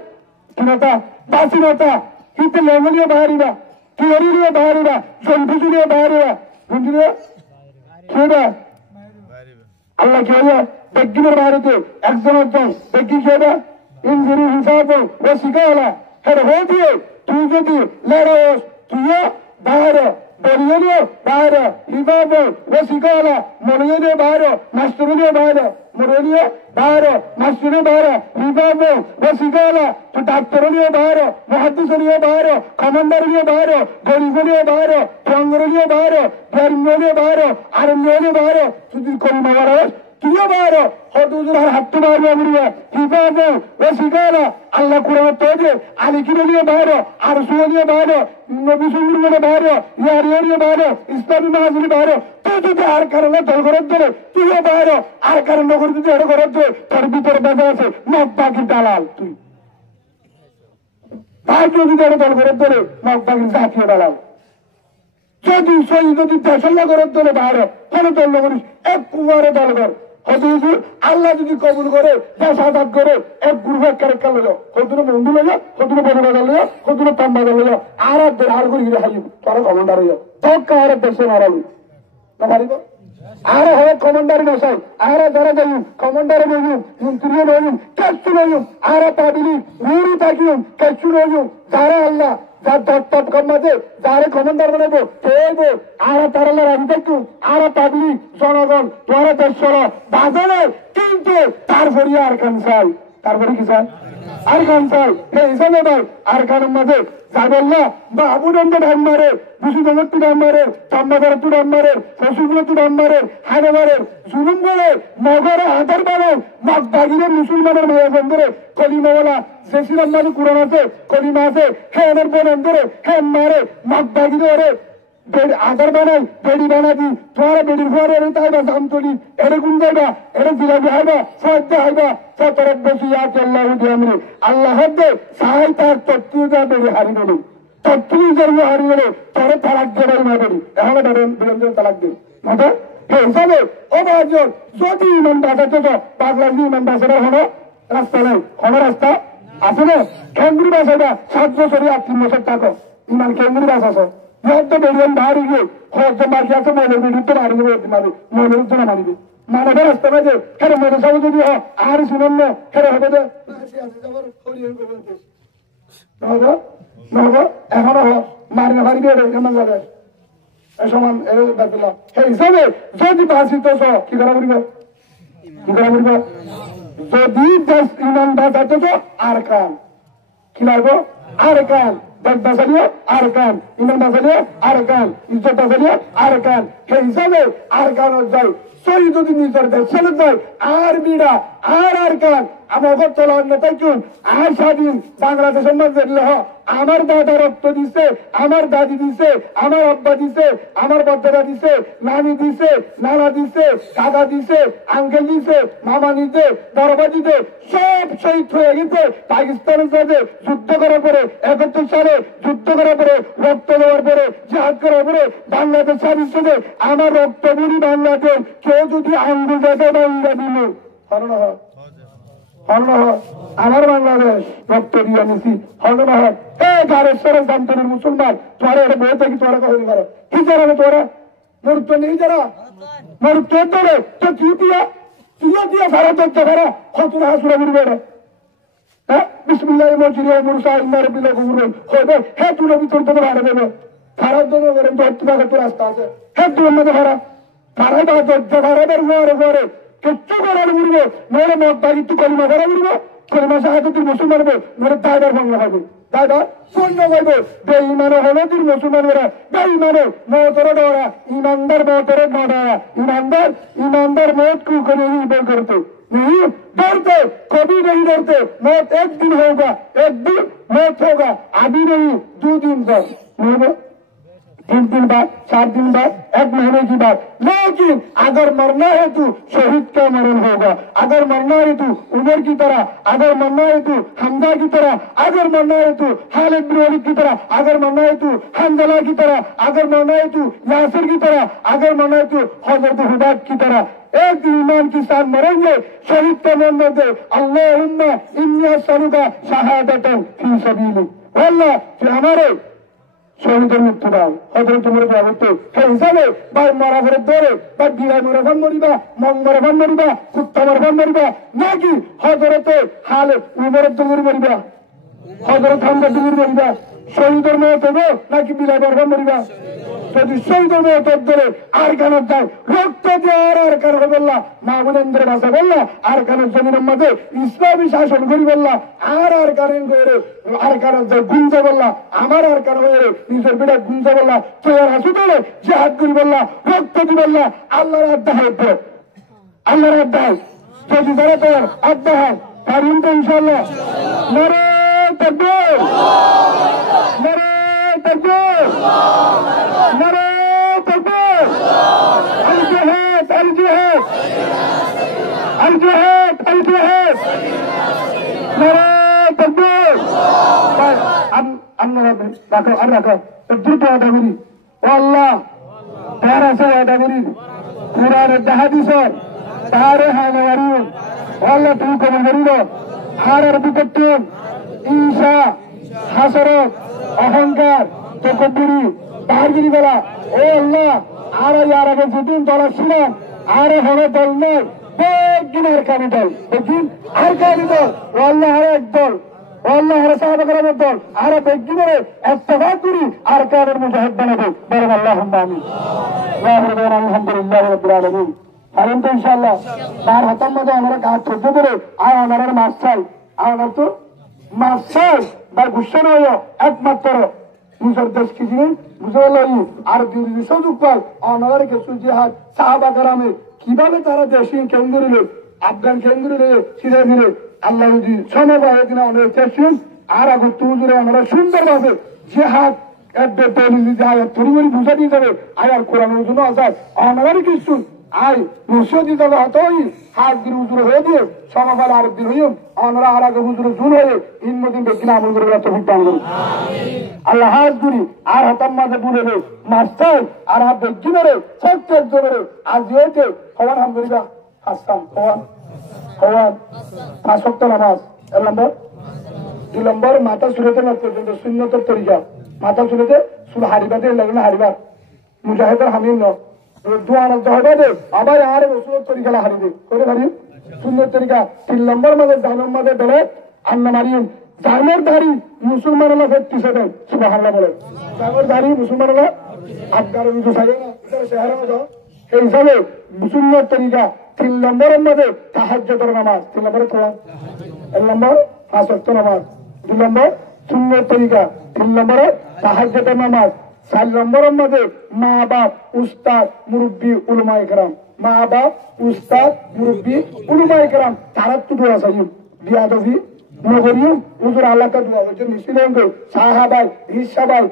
কিনতা বাসিনতা হিতে লেমনিয়ে বাহারিবা কিয়রিয়ে বাহারিবা জনফুজুরিয়ে বাহারিবা বুঝলিয়ে খেবা আল্লাহ খেয়ে বেগিনের বাহারিতে একজনের বেগি খেবা ইঞ্জিনি হিসাব ও শিখাওয়ালা এর হয়ে দিয়ে তুই যদি লেড়াস তুইও বাইরে বলিয়ে বাইরে হিসাব ও শিখাওয়ালা মরিয়ে বাইরে মাস্টরিয়ে বাইরে মরিয়ে বাইরে মাস্টরি বাইরে হিসাব ও শিখাওয়ালা তো ডাক্তারিয়ে বাইরে মহাদিসরিয়ে বাইরে কমান্ডারিয়ে বাইরে গরিবরিয়ে বাইরে টঙ্গরিয়ে বাইরে ধর্মীয় বাইরে আরম্য বাইরে তুই করিমা বাড়াস তুইও বাইরে হতুজুর হাত বাইরে মরিয়ে হিসাব ও শিখাওয়ালা আল্লাহ কুরআন তোজে আলিকিরিয়ে বাইরে আর সুনিয়ে বাইরে নবী সুন্দর বাইরে ইয়ারিয়ে বাইরে ইসলামী মাহাজুরি বাইরে তুই যদি আর কারণে দল করে ধরে তুইও বাইরে আর কারণ নগর যদি এড়ে করে ধরে তোর ভিতরে বেঁচে আছে নব্বাকি দালাল তুই ভারতীয় বিধানে দল করার দলে মগবাগির জাতীয় দালাল যদি যদি দেশল্লা করার দলে বাইরে কোনো দল করিস এক কুমারে দল কর হজুর আল্লাহ যদি কবুল করে দেশ আজাদ করে এক গ্রুপ এক ক্যারেক্টার লইল হজুর বন্ধু লইল হজুর বড় বাজার লইল হজুর পাম বাজার লইল আর আর করে গিয়ে হাইব তোরা কমান্ডার হইল তক আর দেশে মারালি না পারিব আর হবে কমান্ডার মশাই আর যারা যাই কমান্ডারে নইম মন্ত্রী নইম কেসু নইম আর পাবিলি রুরু থাকিম কেসু নইম যারা আল্লাহ যার দত্তপ কর্মাতে যারে কমান্ডার বানাবো খেয়েবো আর তারালে রাজি থাকুন আর পাবলি জনগণ তোরা দেশ বাজারে কিন্তু তারপরে আর কান চাই তারপরে কি চাই আর কান চাই সেই হিসাবে ভাই আর কানের মাঝে যাবেল্লা বা আবুদন্ড ডান মারে বুসুদমের তু ডান মারে তাম্বাদার তু ডান মারে ফসুগুলো তু ডান মারে হাড়ে মারে জুলুম করে নগরে হাতের বারে মগ বাগিরে মুসলমানের মায়া বন্ধরে কলিমাওয়ালা জেসিরাম মাঝে কুরান আছে কলিমা আছে হ্যাঁ এনের বোন অন্তরে হ্যাঁ মারে মগ বাগিরে ওরে আধার বানাই বেড়ি বানাবি তোমার বেড়ির ঘরে তাইবা জামতলি এরে গুন যাইবা এরে জিলাবি হাইবা সদ্যে হাইবা সতরক বসি আছে আল্লাহ আমরে আল্লাহ হদ্দে সাহাই তার তত্ত্ব যা বেড়ে হারি গেল তত্ত্বই জন্ম হারি গেল তোরে তালাক দেবাই না বেড়ি এখন বেড়ে তালাক দিন মাথা সেই হিসাবে ও বাজন যদি ইমান বাঁচাতে তো পাগলার ইমান বাঁচাটা হলো রাস্তা নেই হলো রাস্তা আছে না কেন্দ্রী বাঁচাটা 7 বছরে 3 বছর থাকো ইমান কেন্দ্রী বাঁচাছ মধ্যে বেরিয়ে বাহারি গিয়ে খরচ মার্কি আছে মনের বিরুদ্ধে মারি দেবে মারি মনের উত্তর মারিবে মানবে রাস্তা না যে কেন মনে সব যদি আর শুনেন না কেন হবে যে এখনো মারি না পারিবে কেমন যাবে সমান সেই হিসাবে যদি বাঁচিত কি করা পড়িব কি করা পড়িব যদি ইমান বাঁচাতে তো আর কান কি লাগবো আর কান বাঁচালিও আর কান ইমান বাঁচালিও আর কান ইজ্জত বাঁচালিও আর কান সেই হিসাবে আর কান যাই সই যদি নিজের দেশে যায় আর বিড়া আর কান আমার চলা অন্য পাইছুন আর স্বাধীন বাংলাদেশের মধ্যে আমার দাদা রক্ত দিছে আমার দাদি দিছে আমার আব্বা দিছে আমার বদ্দাদা দিছে নানি দিছে নানা দিছে কাকা দিছে আঙ্কেল দিছে মামা দিছে বড়বা দিছে সব শহীদ হয়ে গেছে পাকিস্তানের সাথে যুদ্ধ করার পরে 71 সালে যুদ্ধ করার পরে রক্ত দেওয়ার পরে জাহাজ করার পরে বাংলাদেশ স্বাধীন সাথে আমার রক্ত বুড়ি বাংলাদেশ কেউ যদি আঙ্গুল দেখে বাংলা দিল আমার বাংলাদেশ রক্ত দিয়ে নিছি হরণহাট গারেশ্বরের জামতলির মুসলমান তোরা এটা বই থাকি তোরা কথা পারো কি জানাবে তোরা মরুত্ব নেই যারা মরুত্ব ধরে তো কি দিয়া সারা তথ্য করা হতুরা হাসুরা বুড়বে হ্যাঁ বিসমিল্লাহ মজিরিয়া মুরসা ইন্দারে বিলে গুরুন হবে হে তুলো ভিতর তো ভাড়া দেবে খারাপ জন্য করেন তো একটু টাকা রাস্তা আছে হে তুলোর মধ্যে ভাড়া ভাড়া বা দজ্জ ভাড়া বের ঘরে কিচ্ছু করার বুড়বো নইলে মদ বাড়ি একটু কলিমা করা বুড়বো কলিমা সাহায্য তুই মুসলমান হবে নইলে দায়দার বাংলা হবে দায়দার পূর্ণ করবে বেঈমানে হলো তুই মুসলমানেরা বেঈমানে মতরে ডরা ইমানদার মতরে ডরা ইমানদার মত কু করে বের করতে नहीं डरते कभी नहीं डरते मौत एक दिन होगा एक दिन मौत होगा अभी नहीं 2 दिन तक 3 दिन बाद 4 दिन बाद 1 महीने की बात लेकिन अगर मरना है तू शहीद का मरण होगा अगर मरना है तू उमर की तरह अगर मरना है तू हमजा की तरह अगर मरना है तू खालिद बिन वलीद की तरह अगर मरना है तू हंजला की तरह अगर मरना है तू यासिर की तरह अगर मरना है तू हजरत हुदैब की तरह एक ईमान के साथ मरेंगे शहीद का नाम दे अल्लाहुम्मा इन्नी असअलुका शहादतन फी सबीलिक अल्लाह कि हमारे শহীদের মৃত্যু দাও হজরত তোমরা যাবো সেই হিসাবে ভাই মরা ঘরে দৌড়ে বা বিড়াই মরে ভান মরিবা মং মরে ভান মরিবা কুত্তা মরে ভান মরিবা নাকি হজরতে হালে উমরের দৌড় মরিবা হজরত হামদা দৌড় মরিবা শহীদের মেয়ে দেবো নাকি বিড়াই মরে ভান মরিবা যদি শহীদের মেয়ে ধরে আর কানের যায় রক্ত দিয়ে আর কান হবে বললা মা বোনেন্দ্র ভাষা বললা আর কানের জমিনের মাঝে ইসলামী শাসন করি বললা আর কানের আর কানের যায় গুঞ্জা বললা আমার আর কান হয়ে নিজের বেটা গুঞ্জা বললা তৈরি হাসু বলে যে হাত করি বললা রক্ত দি বললা আল্লাহর আড্ডা হয় আল্লাহর আড্ডা যদি তারা তোর আড্ডা হয় পারুন তো ইনশাল্লাহ নারে তাকবীর নারে তাকবীর নারে তাকবীর আল জিহাদ আল জিহাদ আল জিহাদ আল জিহাদ নারে তাকবীর আল্লাহ রাখো আর রাখো দ্রুত আদা করি ও আল্লাহ তার আছে আদা করি কোরআনের হাদিস তারে হাগারি ও আল্লাহ তুমি কবুল করিল আর বিপত্তি ঈশা হাসরত অহংকার তকব্বুরি বাহারগিরি বলা ও আল্লাহ আর ইয়ার আগে যেদিন দলা ছিলাম আর হবে দল নয় বেগিন আর কানি দল বেগিন আর কানি দল ও আল্লাহ আর এক দল ও আল্লাহ আর সাহাবা কেরামের দল আর বেগিনের ইত্তেফাক করি আর কানের মুজাহিদ বানাবো বলেন আল্লাহুম্মা আমিন আলহামদুলিল্লাহ রাব্বিল আলামিন পারেন তো ইনশাআল্লাহ তার হাতের মধ্যে আমরা গাছ ঠেকে ধরে আর ওনার মাছ চাই আর তো মাছ চাই বা গুসা নয় একমাত্র নিজের দেশ কি জিনিস বুঝে লই আর দুই সুযোগ পাল ওনার কিছু জিহাদ সাহাবা কেরামে কিভাবে তারা দেশি কেন্দ্রে আফগান কেন্দ্রে ছিঁড়ে ফিরে আল্লাহ যদি সমবায় দিন অনেক চেষ্টা আর আগে তুজুরে আমরা সুন্দরভাবে জিহাদ বুঝা দিয়ে যাবে আয়ার কোরআনের জন্য আসার অনার কিছু আই মুসিদি যাবে হতই হাত গিরি উজুরে হয়ে দিয়ে সমবাল আর দিন হইম অনরা আর আগে হুজুরে জুন হয়ে ইনমদিন বেকিনা আমল করে তো ভুগতাম করি আল্লাহ হাত গুরি আর হাতাম মাঝে বুলে রে মাস্টার আর হাত বেকিনা রে সত্য জোরে আজ যেতে হওয়ান হামদুলিল্লাহ হাসতাম হওয়ান 5 ওয়াক্ত নামাজ এক নম্বর 2 নম্বর মাথা চুলেতে না পর্যন্ত সুন্নতের তরিকা মাথা চুলেতে চুল হারিবাতে লাগে না হারিবার মুজাহিদের হামিম ন দুয়ানা দহবা দে আবার আর রসুলের তরিকা হারি দে করে হারি সুন্দর তরিকা 3 নম্বর মাঝে জানার মাঝে বেড়ে আন্না মারিম জানের দাড়ি মুসলমানেরা ফেরতিছে দেন সুবহানাল্লাহ বলে জানের দাড়ি মুসলমানেরা আফগান কিছু থাকে না শহরে মতো এই হিসাবে সুন্দর তরিকা 3 নম্বরের মধ্যে তাহাজ্জুদের নামাজ 3 নম্বরে তোলা 1 নম্বর 5 ওয়াক্ত নামাজ 2 নম্বর সুন্দর তরিকা 3 নম্বরে তাহাজ্জুদের নামাজ 4 নম্বরের মধ্যে মা বাপ উস্তাদ মুরব্বী উলামা ইকরাম মা বাপ উস্তাদ মুরব্বী উলামা ইকরাম তারা তো দোয়া চাই বিয়াদবি নগরিয়ম হুজুর আল্লাহ কা দোয়া হচ্ছে মিছিলেন গো সাহাবাই হিসাবাই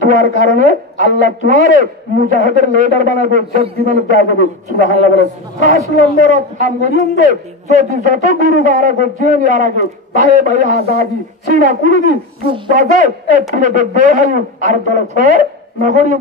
দোয়ার কারণে আল্লাহ তোমারে মুজাহিদের লিডার বানাবে সব জীবনে দেয়া দেবে সুবহানাল্লাহ বলে 5 নম্বর আমগরিয়ম দে যদি যত গুরু বারা গজিয়ে আর আগে ভাই ভাই আজাদি সিনা কুলদি বুক বাজায় এক প্লেটে দে হায়ু আর দলে ফর নগরিয়ম